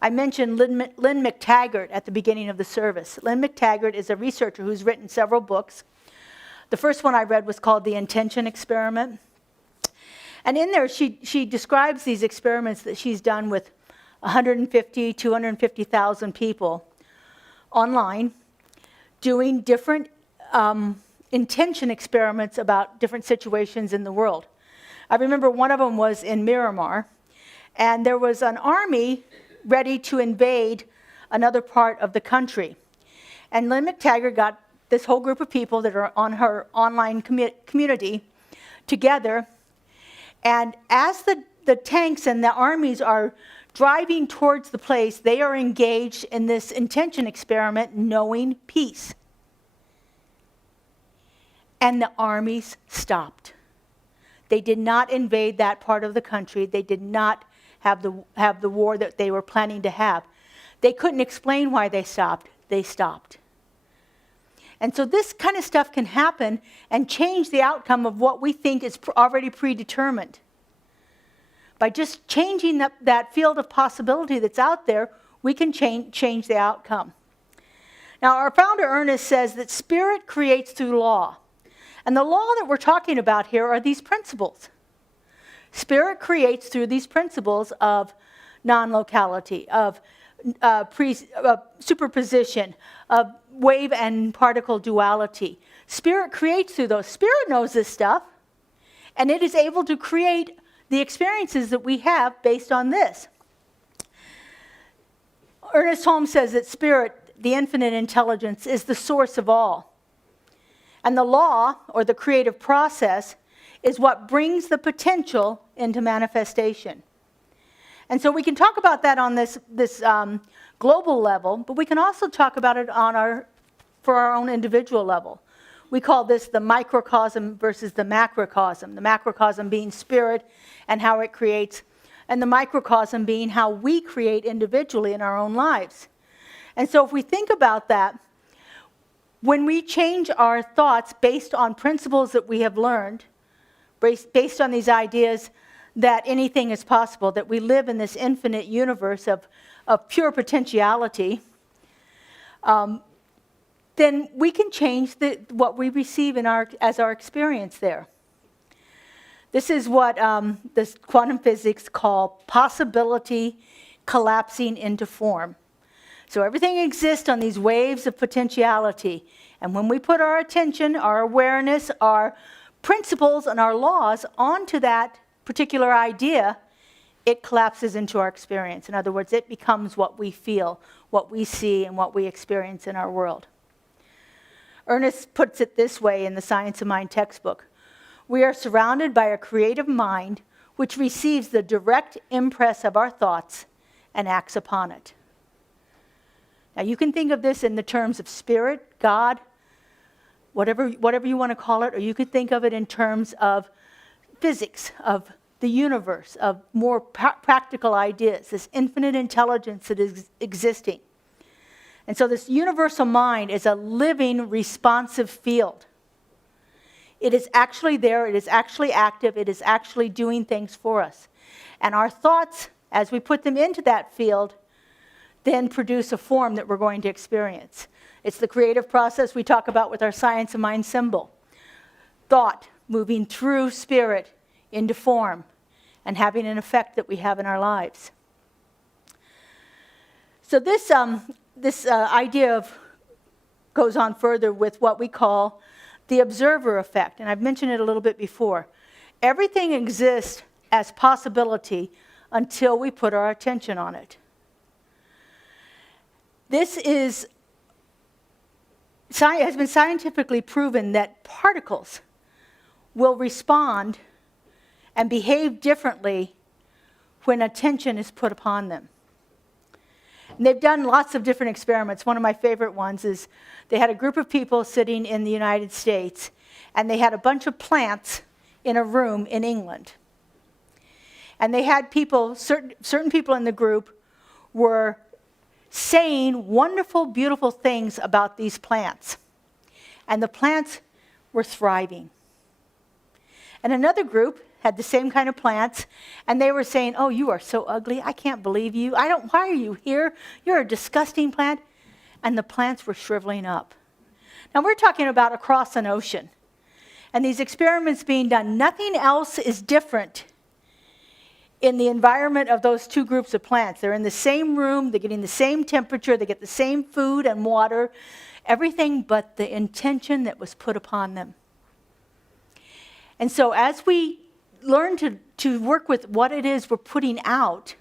I mentioned Lynn McTaggart at the beginning of the service. Lynn McTaggart is a researcher who's written several books. The first one I read was called The Intention Experiment. And in there, she describes these experiments that she's done with 150, 250,000 people online, doing different intention experiments about different situations in the world. I remember one of them was in Miramar, And there was an army ready to invade another part of the country. And Lynn McTaggart got this whole group of people that are on her online community together. And as the tanks and the armies are driving towards the place, they are engaged in this intention experiment, knowing peace. And the armies stopped. They did not invade that part of the country. They did not have the war that they were planning to have. They couldn't explain why they stopped. They stopped. And so this kind of stuff can happen and change the outcome of what we think is already predetermined. By just changing that field of possibility that's out there, we can change the outcome. Now, our founder, Ernest, says that spirit creates through law. And the law that we're talking about here are these principles. Spirit creates through these principles of non-locality, of superposition, of wave and particle duality. Spirit creates through those. Spirit knows this stuff, and it is able to create the experiences that we have based on this. Ernest Holmes says that spirit, the infinite intelligence, is the source of all. And the law, or the creative process, is what brings the potential into manifestation. And so we can talk about that on this global level, but we can also talk about it for our own individual level. We call this the microcosm versus the macrocosm. The macrocosm being spirit and how it creates, and the microcosm being how we create individually in our own lives. And so if we think about that, when we change our thoughts based on principles that we have learned, based on these ideas that anything is possible, that we live in this infinite universe of pure potentiality, then we can change what we receive as our experience there. This is what this quantum physics call possibility collapsing into form. So everything exists on these waves of potentiality. And when we put our attention, our awareness, our principles, and our laws onto that particular idea, it collapses into our experience. In other words, it becomes what we feel, what we see, and what we experience in our world. Ernest puts it this way in the Science of Mind textbook. We are surrounded by a creative mind which receives the direct impress of our thoughts and acts upon it. Now you can think of this in the terms of spirit, God, whatever you want to call it, or you could think of it in terms of physics, of the universe, of more practical ideas, this infinite intelligence that is existing. And so this universal mind is a living, responsive field. It is actually there, it is actually active, it is actually doing things for us. And our thoughts, as we put them into that field, then produce a form that we're going to experience. It's the creative process we talk about with our Science of Mind symbol. Thought moving through spirit into form and having an effect that we have in our lives. So this idea goes on further with what we call the observer effect, and I've mentioned it a little bit before. Everything exists as possibility until we put our attention on it. This has been scientifically proven that particles will respond and behave differently when attention is put upon them. And they've done lots of different experiments. One of my favorite ones is they had a group of people sitting in the United States, and they had a bunch of plants in a room in England. And they had people, certain people in the group were saying wonderful, beautiful things about these plants. And the plants were thriving. And another group had the same kind of plants, and they were saying, "Oh, you are so ugly. I can't believe you. Why are you here? You're a disgusting plant." And the plants were shriveling up. Now we're talking about across an ocean. And these experiments being done, nothing else is different in the environment of those two groups of plants. They're in the same room, they're getting the same temperature, they get the same food and water, everything but the intention that was put upon them. And so as we learn to work with what it is we're putting out,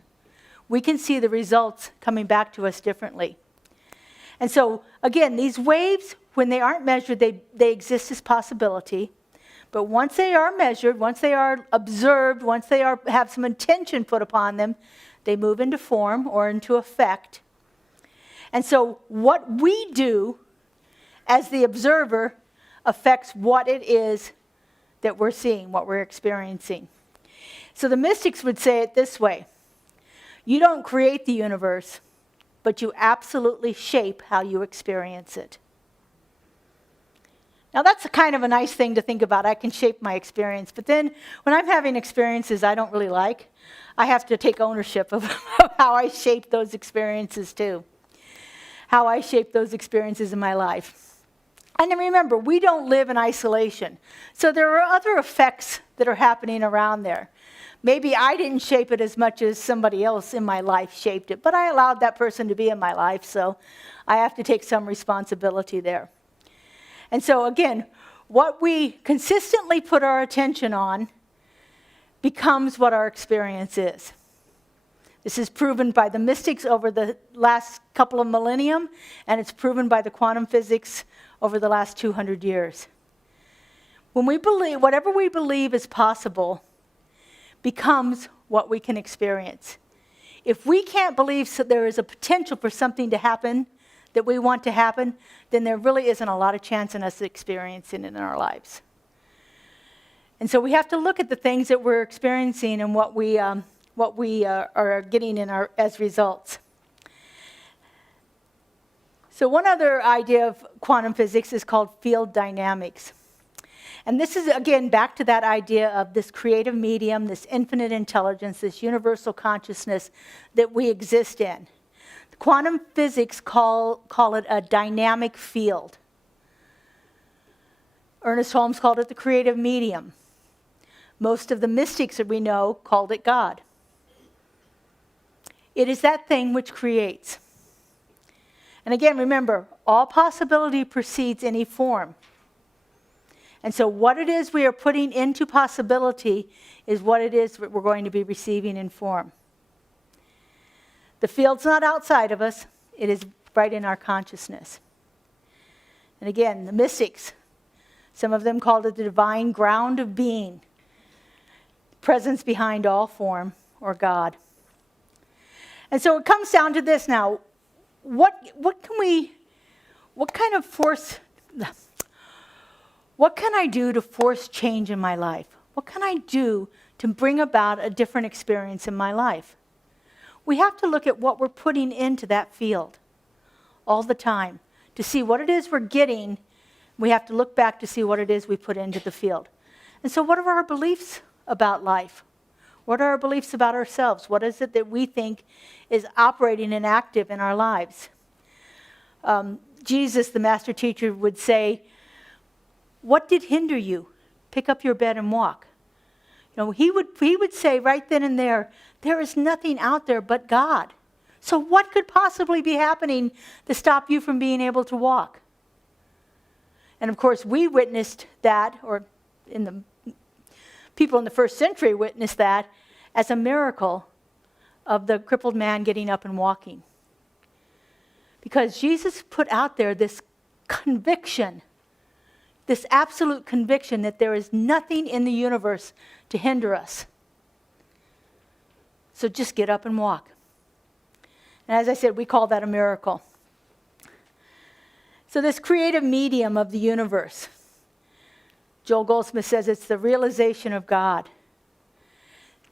we can see the results coming back to us differently. And so, again, these waves, when they aren't measured, they exist as possibility. But once they are measured, once they are observed, once they have some intention put upon them, they move into form or into effect. And so what we do as the observer affects what it is that we're seeing, what we're experiencing. So the mystics would say it this way: you don't create the universe, but you absolutely shape how you experience it. Now that's a kind of a nice thing to think about. I can shape my experience, but then when I'm having experiences I don't really like, I have to take ownership of how I shape those experiences too. How I shape those experiences in my life. And then remember, we don't live in isolation. So there are other effects that are happening around there. Maybe I didn't shape it as much as somebody else in my life shaped it, but I allowed that person to be in my life, so I have to take some responsibility there. And so again, what we consistently put our attention on becomes what our experience is. This is proven by the mystics over the last couple of millennium, and it's proven by the quantum physics over the last 200 years. When we believe, whatever we believe is possible becomes what we can experience. If we can't believe that there is a potential for something to happen that we want to happen, then there really isn't a lot of chance in us experiencing it in our lives. And so we have to look at the things that we're experiencing and what we are getting as results. So one other idea of quantum physics is called field dynamics. And this is, again, back to that idea of this creative medium, this infinite intelligence, this universal consciousness that we exist in. Quantum physics call it a dynamic field. Ernest Holmes called it the creative medium. Most of the mystics that we know called it God. It is that thing which creates. And again, remember, all possibility precedes any form. And so what it is we are putting into possibility is what it is that we're going to be receiving in form. The field's not outside of us, it is right in our consciousness. And again, the mystics, some of them called it the divine ground of being, presence behind all form, or God. And so it comes down to this now. What kind of force, what can I do to force change in my life? What can I do to bring about a different experience in my life? We have to look at what we're putting into that field all the time to see what it is we're getting. We have to look back to see what it is we put into the field. And so what are our beliefs about life? What are our beliefs about ourselves? What is it that we think is operating and active in our lives? Jesus, the master teacher, would say, "What did hinder you? Pick up your bed and walk." You know, he would say right then and there is nothing out there but God. So what could possibly be happening to stop you from being able to walk? And of course, we witnessed that, or people in the first century witnessed that as a miracle of the crippled man getting up and walking. Because Jesus put out there this conviction, this absolute conviction that there is nothing in the universe to hinder us. So just get up and walk. And as I said, we call that a miracle. So this creative medium of the universe, Joel Goldsmith says it's the realization of God.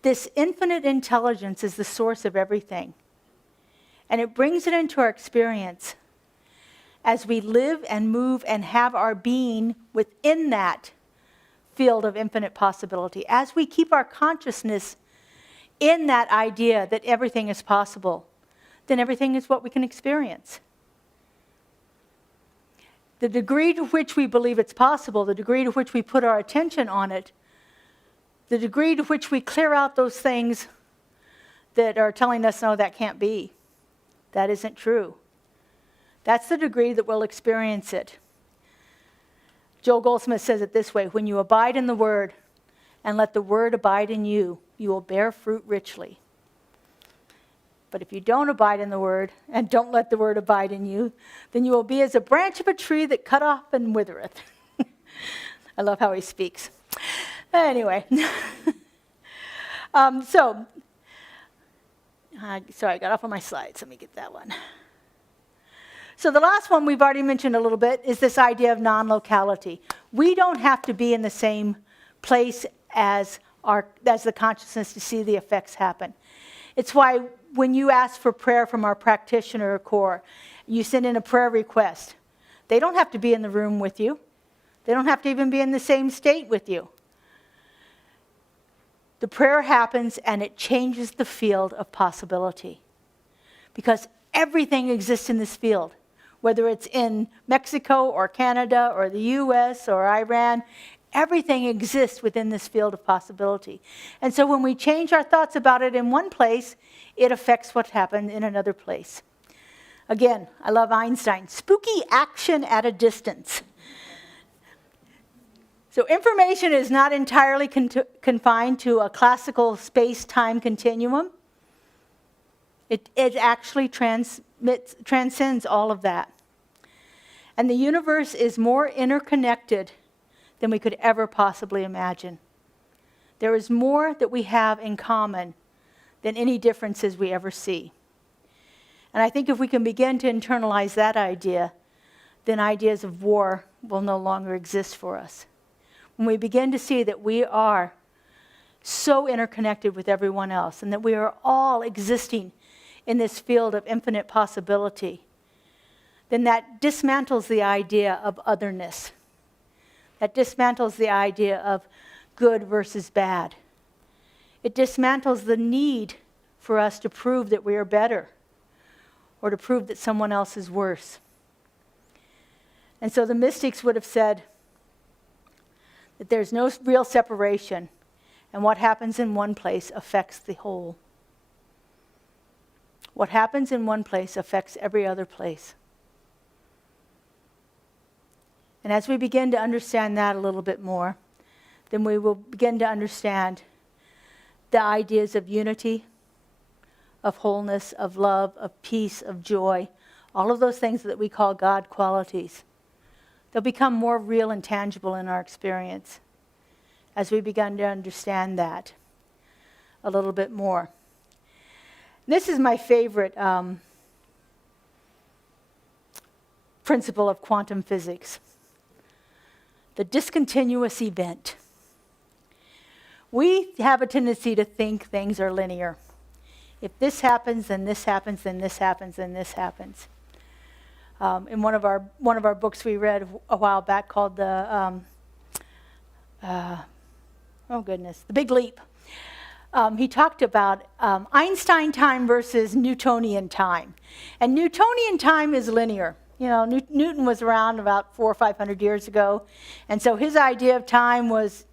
This infinite intelligence is the source of everything. And it brings it into our experience as we live and move and have our being within that field of infinite possibility. As we keep our consciousness in that idea that everything is possible, then everything is what we can experience. The degree to which we believe it's possible, the degree to which we put our attention on it, the degree to which we clear out those things that are telling us, no, that can't be. That isn't true. That's the degree that we'll experience it. Joel Goldsmith says it this way: when you abide in the Word and let the word abide in you, you will bear fruit richly. But if you don't abide in the word, and don't let the word abide in you, then you will be as a branch of a tree that cut off and withereth. I love how he speaks. Anyway, sorry, I got off on my slides. Let me get that one. So the last one we've already mentioned a little bit is this idea of non-locality. We don't have to be in the same place as the consciousness to see the effects happen. It's why when you ask for prayer from our practitioner or core, you send in a prayer request. They don't have to be in the room with you. They don't have to even be in the same state with you. The prayer happens and it changes the field of possibility. Because everything exists in this field. Whether it's in Mexico or Canada or the US or Iran, everything exists within this field of possibility. And so when we change our thoughts about it in one place, it affects what happened in another place. Again, I love Einstein. Spooky action at a distance. So information is not entirely confined to a classical space-time continuum. It actually transcends all of that. And the universe is more interconnected than we could ever possibly imagine. There is more that we have in common than any differences we ever see. And I think if we can begin to internalize that idea, then ideas of war will no longer exist for us. When we begin to see that we are so interconnected with everyone else and that we are all existing in this field of infinite possibility, then that dismantles the idea of otherness. That dismantles the idea of good versus bad. It dismantles the need for us to prove that we are better or to prove that someone else is worse. And so the mystics would have said that there's no real separation, and what happens in one place affects the whole. What happens in one place affects every other place. And as we begin to understand that a little bit more, then we will begin to understand the ideas of unity, of wholeness, of love, of peace, of joy, all of those things that we call God qualities. They'll become more real and tangible in our experience as we begin to understand that a little bit more. This is my favorite principle of quantum physics. The discontinuous event. We have a tendency to think things are linear. If this happens, then this happens, then this happens, then this happens. In one of our books we read a while back called The Big Leap. He talked about Einstein time versus Newtonian time. And Newtonian time is linear. You know, Newton was around about 400 or 500 years ago. And so his idea of time was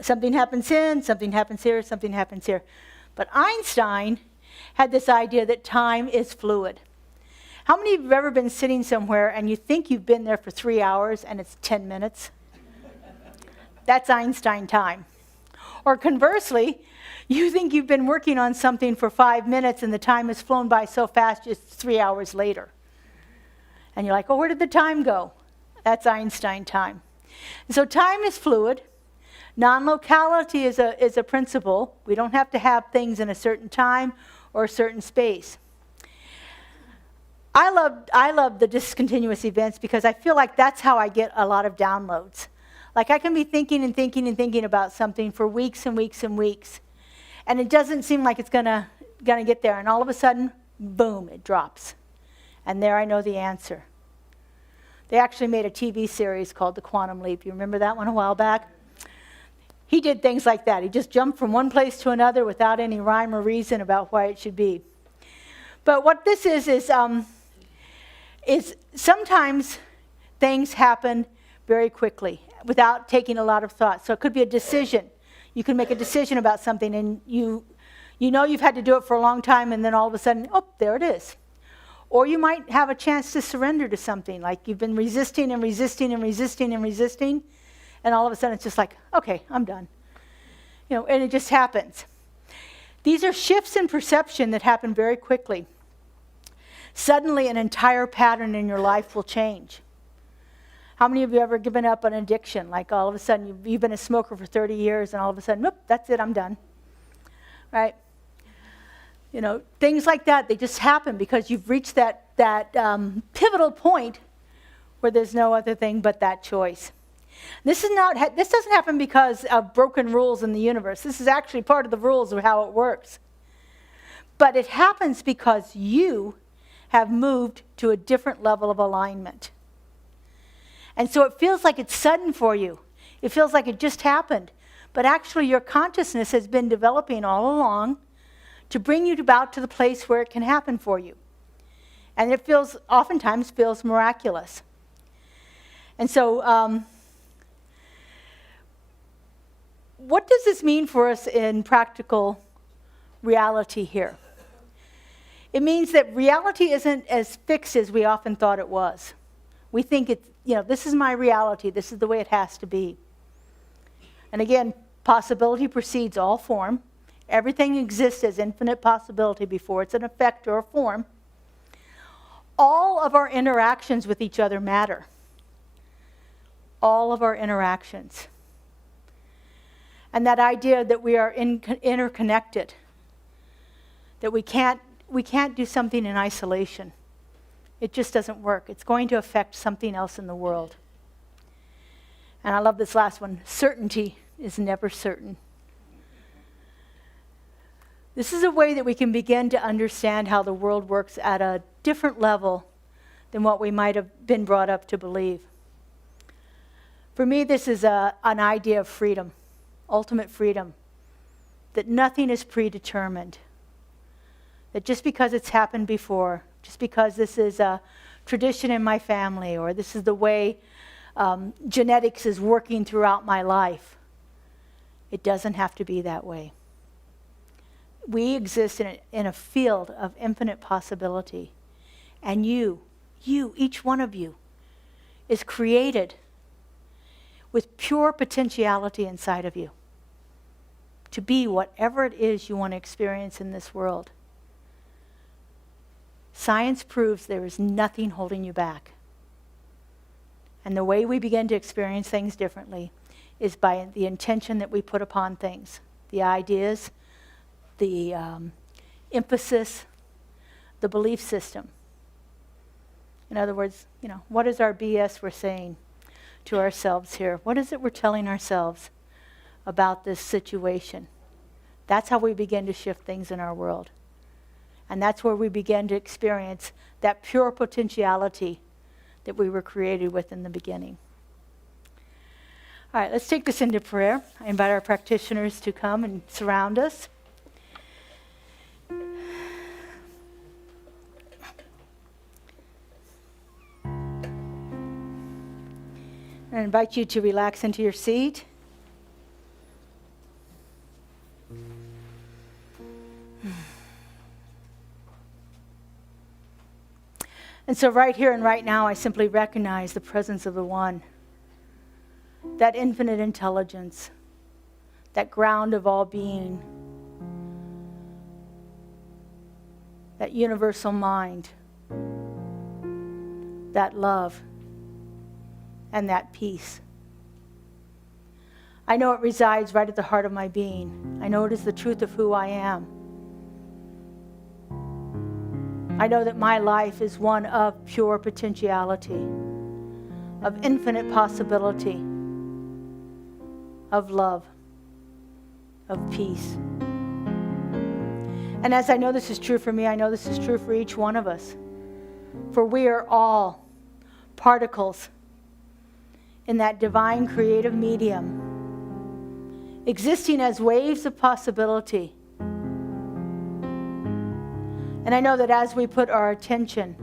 something happens here, something happens here, something happens here. But Einstein had this idea that time is fluid. How many of you have ever been sitting somewhere and you think you've been there for 3 hours and it's 10 minutes? That's Einstein time. Or conversely, you think you've been working on something for 5 minutes and the time has flown by so fast it's 3 hours later. And you're like, oh, where did the time go? That's Einstein time. And so time is fluid. Non-locality is a principle. We don't have to have things in a certain time or a certain space. I love the discontinuous events because I feel like that's how I get a lot of downloads. Like I can be thinking and thinking and thinking about something for weeks and weeks and weeks, and it doesn't seem like it's gonna get there, and all of a sudden, boom, it drops. And there I know the answer. They actually made a TV series called The Quantum Leap. You remember that one a while back? He did things like that. He just jumped from one place to another without any rhyme or reason about why it should be. But what this is sometimes things happen very quickly without taking a lot of thought. So it could be a decision. You can make a decision about something and you know you've had to do it for a long time, and then all of a sudden, oh, there it is. Or you might have a chance to surrender to something, like you've been resisting and resisting and resisting and resisting, and all of a sudden it's just like, okay, I'm done. And it just happens. These are shifts in perception that happen very quickly. Suddenly, an entire pattern in your life will change. How many of you ever given up an addiction? Like all of a sudden, you've been a smoker for 30 years, and all of a sudden, whoop, that's it, I'm done. Right? Things like that, they just happen because you've reached that pivotal point where there's no other thing but that choice. This doesn't happen because of broken rules in the universe. This is actually part of the rules of how it works. But it happens because you have moved to a different level of alignment. And so it feels like it's sudden for you. It feels like it just happened. But actually your consciousness has been developing all along to bring you about to the place where it can happen for you. And it oftentimes feels miraculous. And so what does this mean for us in practical reality here? It means that reality isn't as fixed as we often thought it was. We think this is my reality, this is the way it has to be. And again, possibility precedes all form. Everything exists as infinite possibility before it's an effect or a form. All of our interactions with each other matter. All of our interactions. And that idea that we are interconnected, that we can't do something in isolation. It just doesn't work. It's going to affect something else in the world. And I love this last one. Certainty is never certain. This is a way that we can begin to understand how the world works at a different level than what we might have been brought up to believe. For me, this is an idea of freedom, ultimate freedom, that nothing is predetermined. That just because it's happened before, just because this is a tradition in my family, or this is the way genetics is working throughout my life, it doesn't have to be that way. We exist in a field of infinite possibility. And you, each one of you, is created with pure potentiality inside of you to be whatever it is you want to experience in this world. Science proves there is nothing holding you back. And the way we begin to experience things differently is by the intention that we put upon things, the ideas, the emphasis, the belief system. In other words, what is our BS we're saying to ourselves here? What is it we're telling ourselves about this situation? That's how we begin to shift things in our world. And that's where we begin to experience that pure potentiality that we were created with in the beginning. All right, let's take this into prayer. I invite our practitioners to come and surround us. I invite you to relax into your seat. And so right here and right now, I simply recognize the presence of the One, that infinite intelligence, that ground of all being, that universal mind, that love, and that peace. I know it resides right at the heart of my being. I know it is the truth of who I am. I know that my life is one of pure potentiality, of infinite possibility, of love, of peace. And as I know this is true for me, I know this is true for each one of us. For we are all particles in that divine creative medium, existing as waves of possibility. And I know that as we put our attention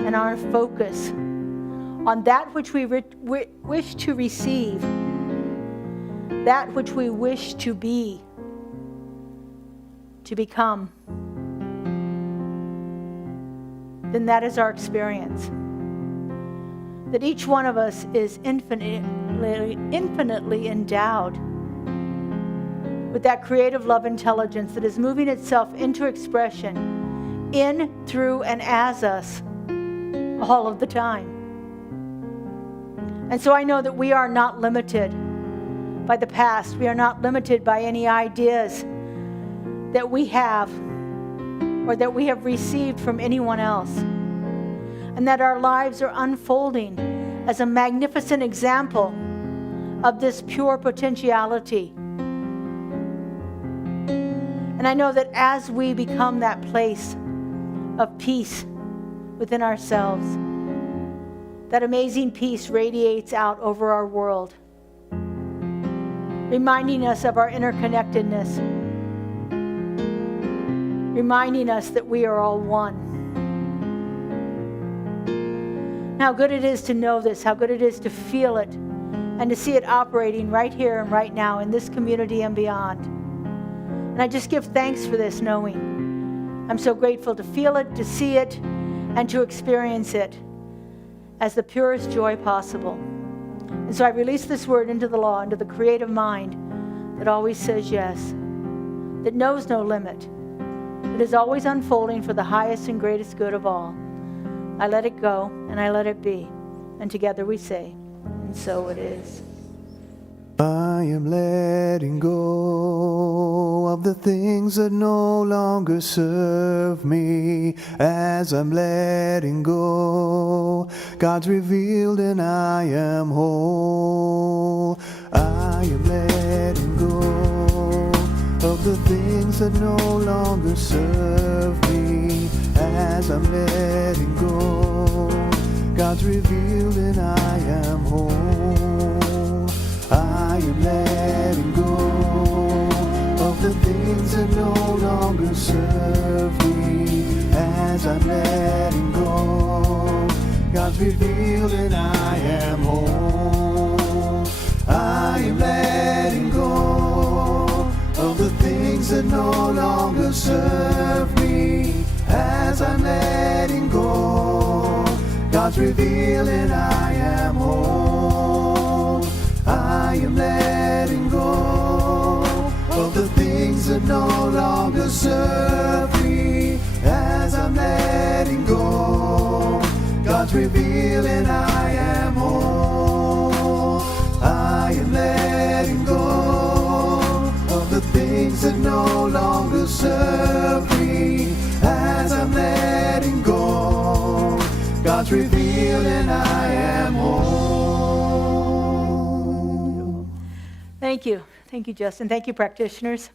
and our focus on that which we wish to receive, that which we wish to be, to become, then that is our experience. That each one of us is infinitely endowed with that creative love intelligence that is moving itself into expression in, through, and as us all of the time. And so I know that we are not limited by the past. We are not limited by any ideas that we have or that we have received from anyone else. And that our lives are unfolding as a magnificent example of this pure potentiality. And I know that as we become that place of peace within ourselves, that amazing peace radiates out over our world, reminding us of our interconnectedness, reminding us that we are all one. And how good it is to know this, how good it is to feel it, and to see it operating right here and right now in this community and beyond. And I just give thanks for this knowing. I'm so grateful to feel it, to see it, and to experience it as the purest joy possible. And so I release this word into the law, into the creative mind that always says yes, that knows no limit, that is always unfolding for the highest and greatest good of all. I let it go and I let it be. And together we say, and so it is. I am letting go of the things that no longer serve me. As I'm letting go, God's revealed and I am whole. I am letting go of the things that no longer serve me. As I'm letting go, God's revealed and I am whole. I am letting go of the things that no longer serve me. As I'm letting go, God's revealed and I am whole. I am letting go of the things that no longer serve me. As I'm letting go, God's revealed and I am whole. I am letting go of the things that no longer serve me. As I'm letting go, God's revealed and I am whole. I am letting go of the things that no longer serve me. As I'm letting go, God's revealed and I am whole. Thank you. Thank you, Justin. Thank you, practitioners.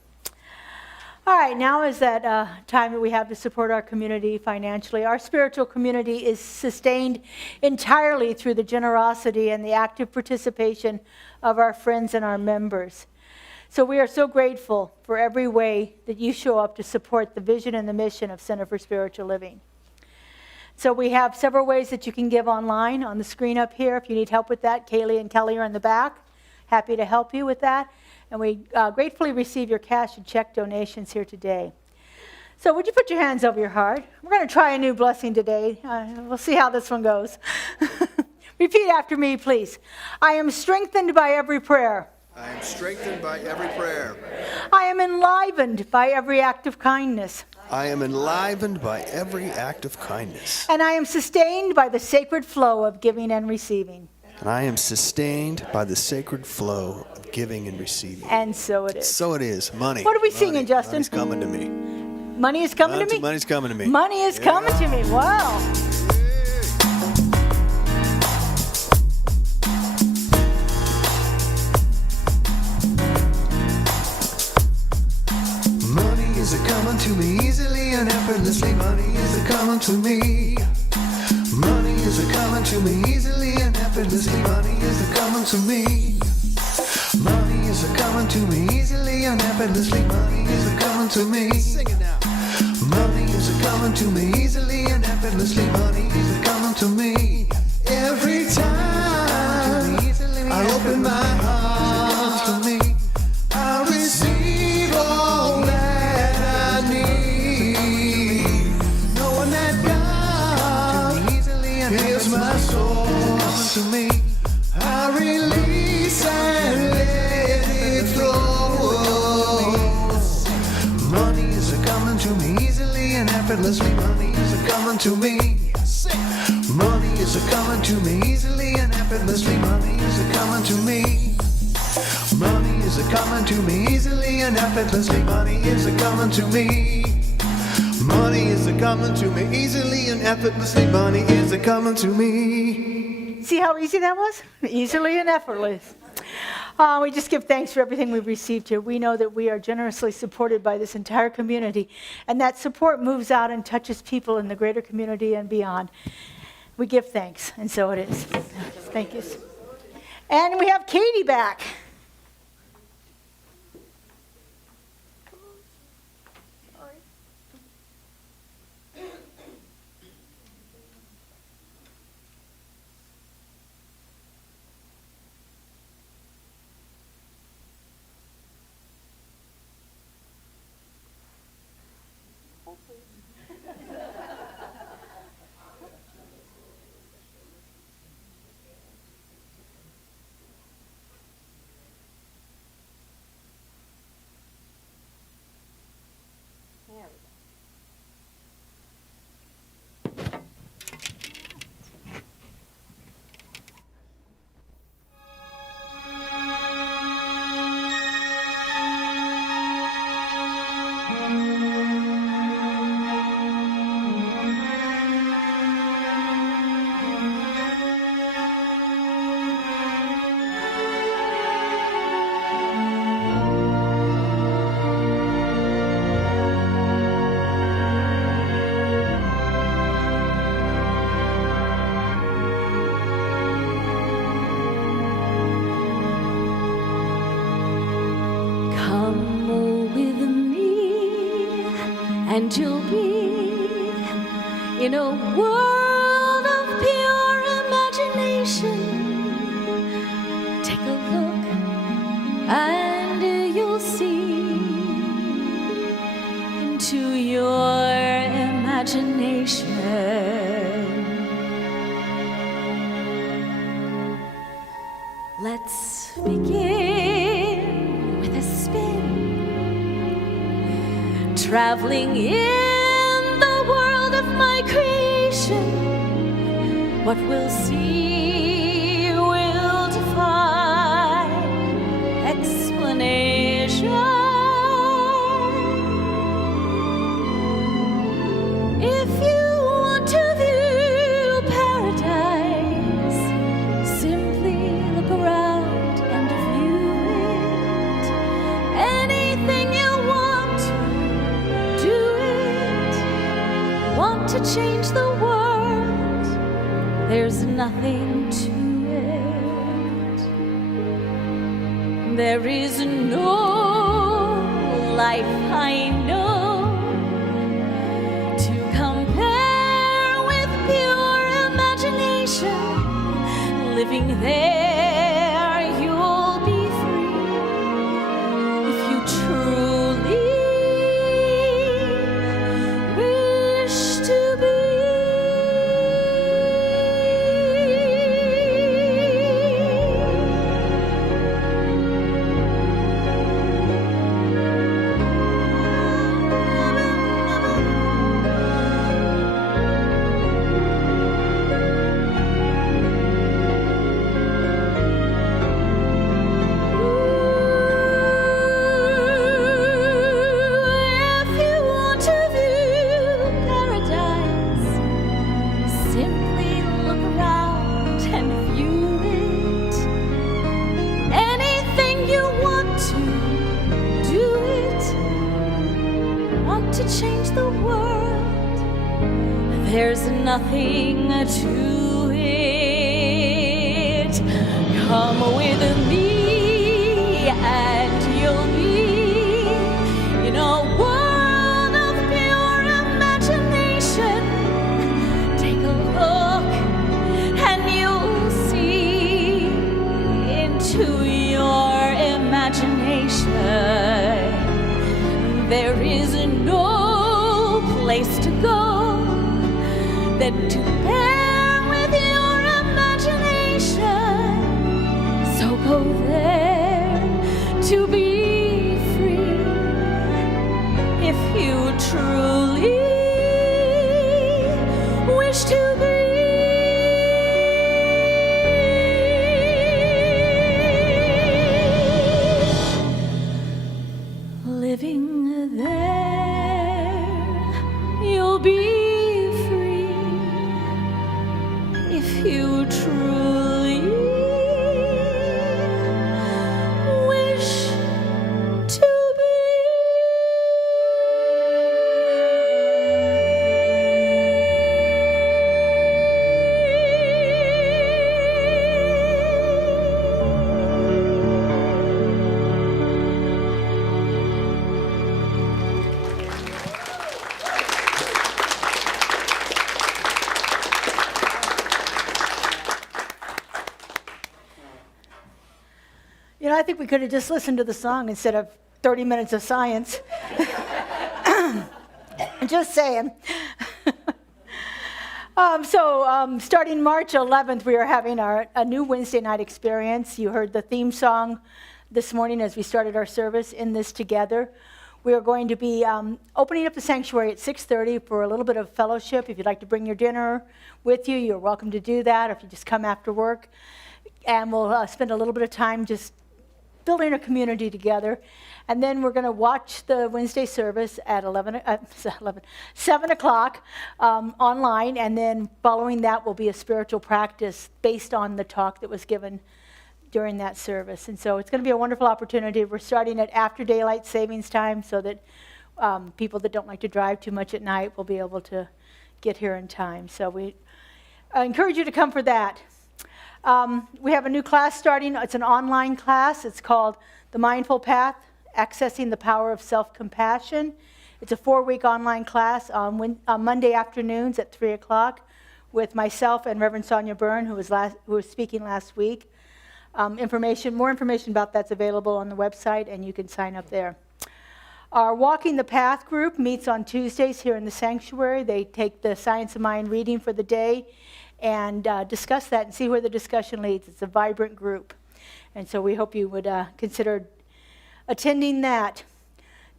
All right, now is that time that we have to support our community financially. Our spiritual community is sustained entirely through the generosity and the active participation of our friends and our members. So we are so grateful for every way that you show up to support the vision and the mission of Center for Spiritual Living. So we have several ways that you can give online on the screen up here. If you need help with that, Kaylee and Kelly are in the back. Happy to help you with that. And we gratefully receive your cash and check donations here today. So would you put your hands over your heart? We're going to try a new blessing today. We'll see how this one goes. Repeat after me, please. I am strengthened by every prayer. I am strengthened by every prayer. I am enlivened by every act of kindness. I am enlivened by every act of kindness. And I am sustained by the sacred flow of giving and receiving. And I am sustained by the sacred flow of giving and receiving. And so it is. So it is. Money. What are we Money. singing, Justin? Money's coming to me. Money is coming to me? Money's coming to me. Money is coming to me. Wow. Money is a coming to me easily and effortlessly. Money is a coming to me. Money is a coming to me easily and effortlessly. Money is a coming to me. Money is a coming to me easily and effortlessly. Money is a coming to me. Sing it now. Money is a coming to me easily and effortlessly. Money is a coming to me. Every time I open my heart to me, I receive all that I need. Knowing that God gives my soul to me, I release and let it flow. effortlessly. Money is a coming to me. Money is a coming to me easily and effortlessly. Money is a coming to me. Money is a coming to me easily and effortlessly. Money is a coming to me. Money is a coming to me easily and effortlessly. Money is a coming to me. See how easy that was? Easily and effortless. We just give thanks for everything we've received here. We know that we are generously supported by this entire community, and that support moves out and touches people in the greater community and beyond. We give thanks, and so it is. Thank you. And we have Katie back. And you'll be in a world of pure imagination. Take a look and you'll see into your imagination. Let's begin with a spin. Traveling in the world of my creation, what we'll see will defy explanation. If you want to view paradise, simply look around and view it. Anything you want to do it. Want to change the world, there's nothing to it. There is no life I know to compare with pure imagination. Living there, you'll be free if you truly wish to be. If you want to view paradise, simply look around and view it. Anything you want to do it. Want to change the world, there's nothing to it. Come with me and you'll be in a world of pure imagination. Take a look and you'll see into your imagination. There is no place to go than to bear with your imagination. So go there to be free if you truly wish to be living there. You'll be free if you truly wish to You know, I think we could have just listened to the song instead of 30 minutes of science. Just saying. Starting March 11th, we are having a new Wednesday night experience. You heard the theme song this morning as we started our service, In This Together. We are going to be opening up the sanctuary at 6:30 for a little bit of fellowship. If you'd like to bring your dinner with you, you're welcome to do that, or if you just come after work. And we'll spend a little bit of time just building a community together. And then we're going to watch the Wednesday service at 7 o'clock online. And then following that will be a spiritual practice based on the talk that was given during that service. And so it's going to be a wonderful opportunity. We're starting at after daylight savings time so that people that don't like to drive too much at night will be able to get here in time. So I encourage you to come for that. We have a new class starting. It's an online class. It's called The Mindful Path, Accessing the Power of Self-Compassion. It's a 4-week online class on Monday afternoons at 3 o'clock with myself and Reverend Sonia Byrne, who was speaking last week. More information about that's available on the website, and you can sign up there. Our Walking the Path group meets on Tuesdays here in the sanctuary. They take the Science of Mind reading for the day and discuss that and see where the discussion leads. It's a vibrant group. And so we hope you would consider attending that.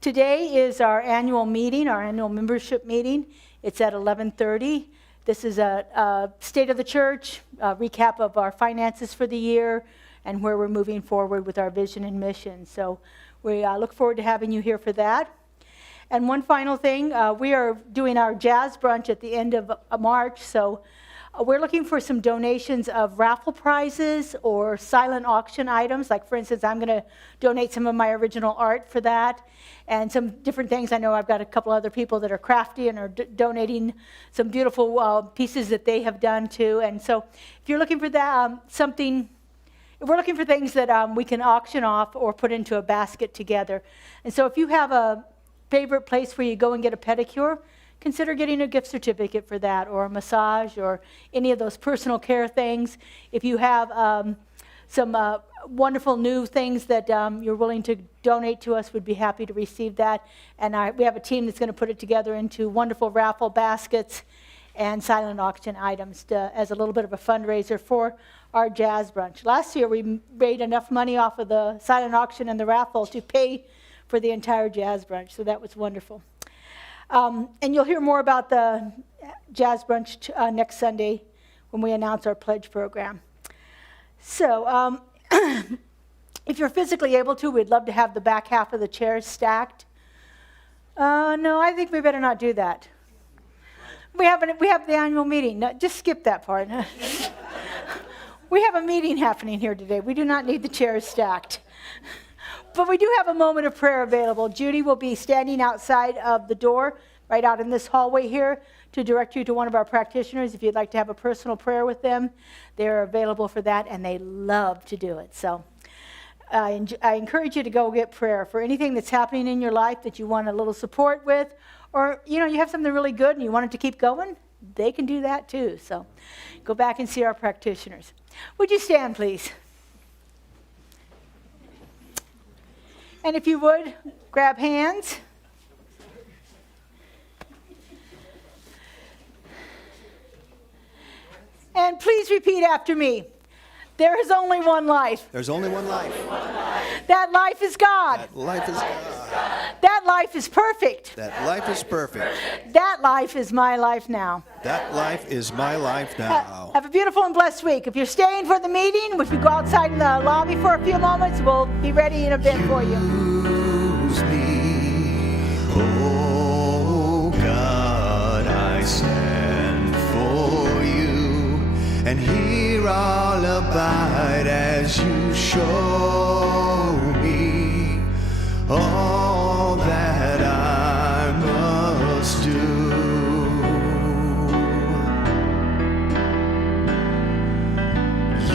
Today is our annual meeting, our annual membership meeting. It's at 11:30. This is a state of the church, a recap of our finances for the year, and where we're moving forward with our vision and mission. So we look forward to having you here for that. And one final thing, we are doing our jazz brunch at the end of March, so we're looking for some donations of raffle prizes or silent auction items. Like, for instance, I'm going to donate some of my original art for that and some different things. I know I've got a couple other people that are crafty and are donating some beautiful pieces that they have done too. And so if you're looking for that, we're looking for things that we can auction off or put into a basket together. And so if you have a favorite place where you go and get a pedicure, consider getting a gift certificate for that, or a massage, or any of those personal care things. If you have some wonderful new things that you're willing to donate to us, we'd be happy to receive that. And we have a team that's going to put it together into wonderful raffle baskets and silent auction items as a little bit of a fundraiser for our jazz brunch. Last year, we made enough money off of the silent auction and the raffle to pay for the entire jazz brunch, so that was wonderful. And you'll hear more about the jazz brunch next Sunday when we announce our pledge program. So if you're physically able to, we'd love to have the back half of the chairs stacked. No, I think we better not do that. We have the annual meeting. No, just skip that part. We have a meeting happening here today. We do not need the chairs stacked. But we do have a moment of prayer available. Judy will be standing outside of the door, right out in this hallway here, to direct you to one of our practitioners. If you'd like to have a personal prayer with them, they're available for that, and they love to do it. So I encourage you to go get prayer for anything that's happening in your life that you want a little support with, or you have something really good and you want it to keep going. They can do that too. So go back and see our practitioners. Would you stand, please? And if you would, grab hands. And please repeat after me. There is only one life. There's only one life. That life is God. That life is God. That life is perfect. That life is perfect. That life is my life now. That life is my life now. Have a beautiful and blessed week. If you're staying for the meeting, if you go outside in the lobby for a few moments, we'll be ready in a bit for you. Use me, oh God, I stand for you, and here I'll abide as you show me all that I must do.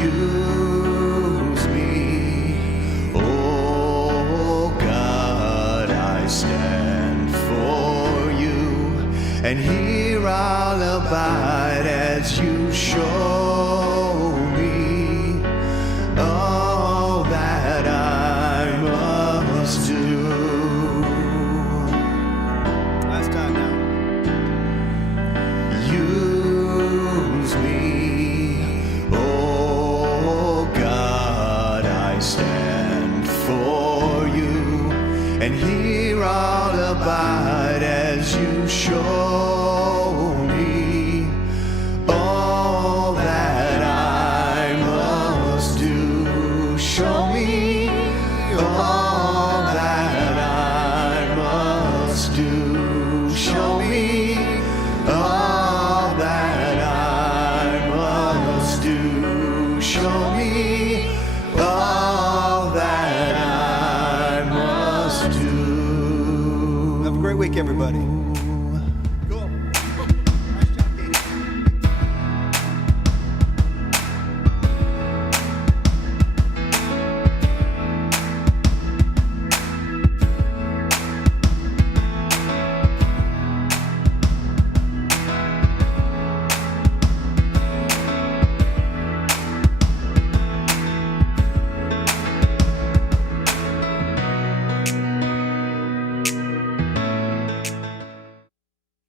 Use me, oh God, I stand for you, and here I'll abide as you show me all that I must do. Last time now. Use me, oh God, I stand for you, and here I'll abide as you show me all that I must do. Show me all that I must do. Show me all that I must do. Show me all that I must do. Have a great week, everybody.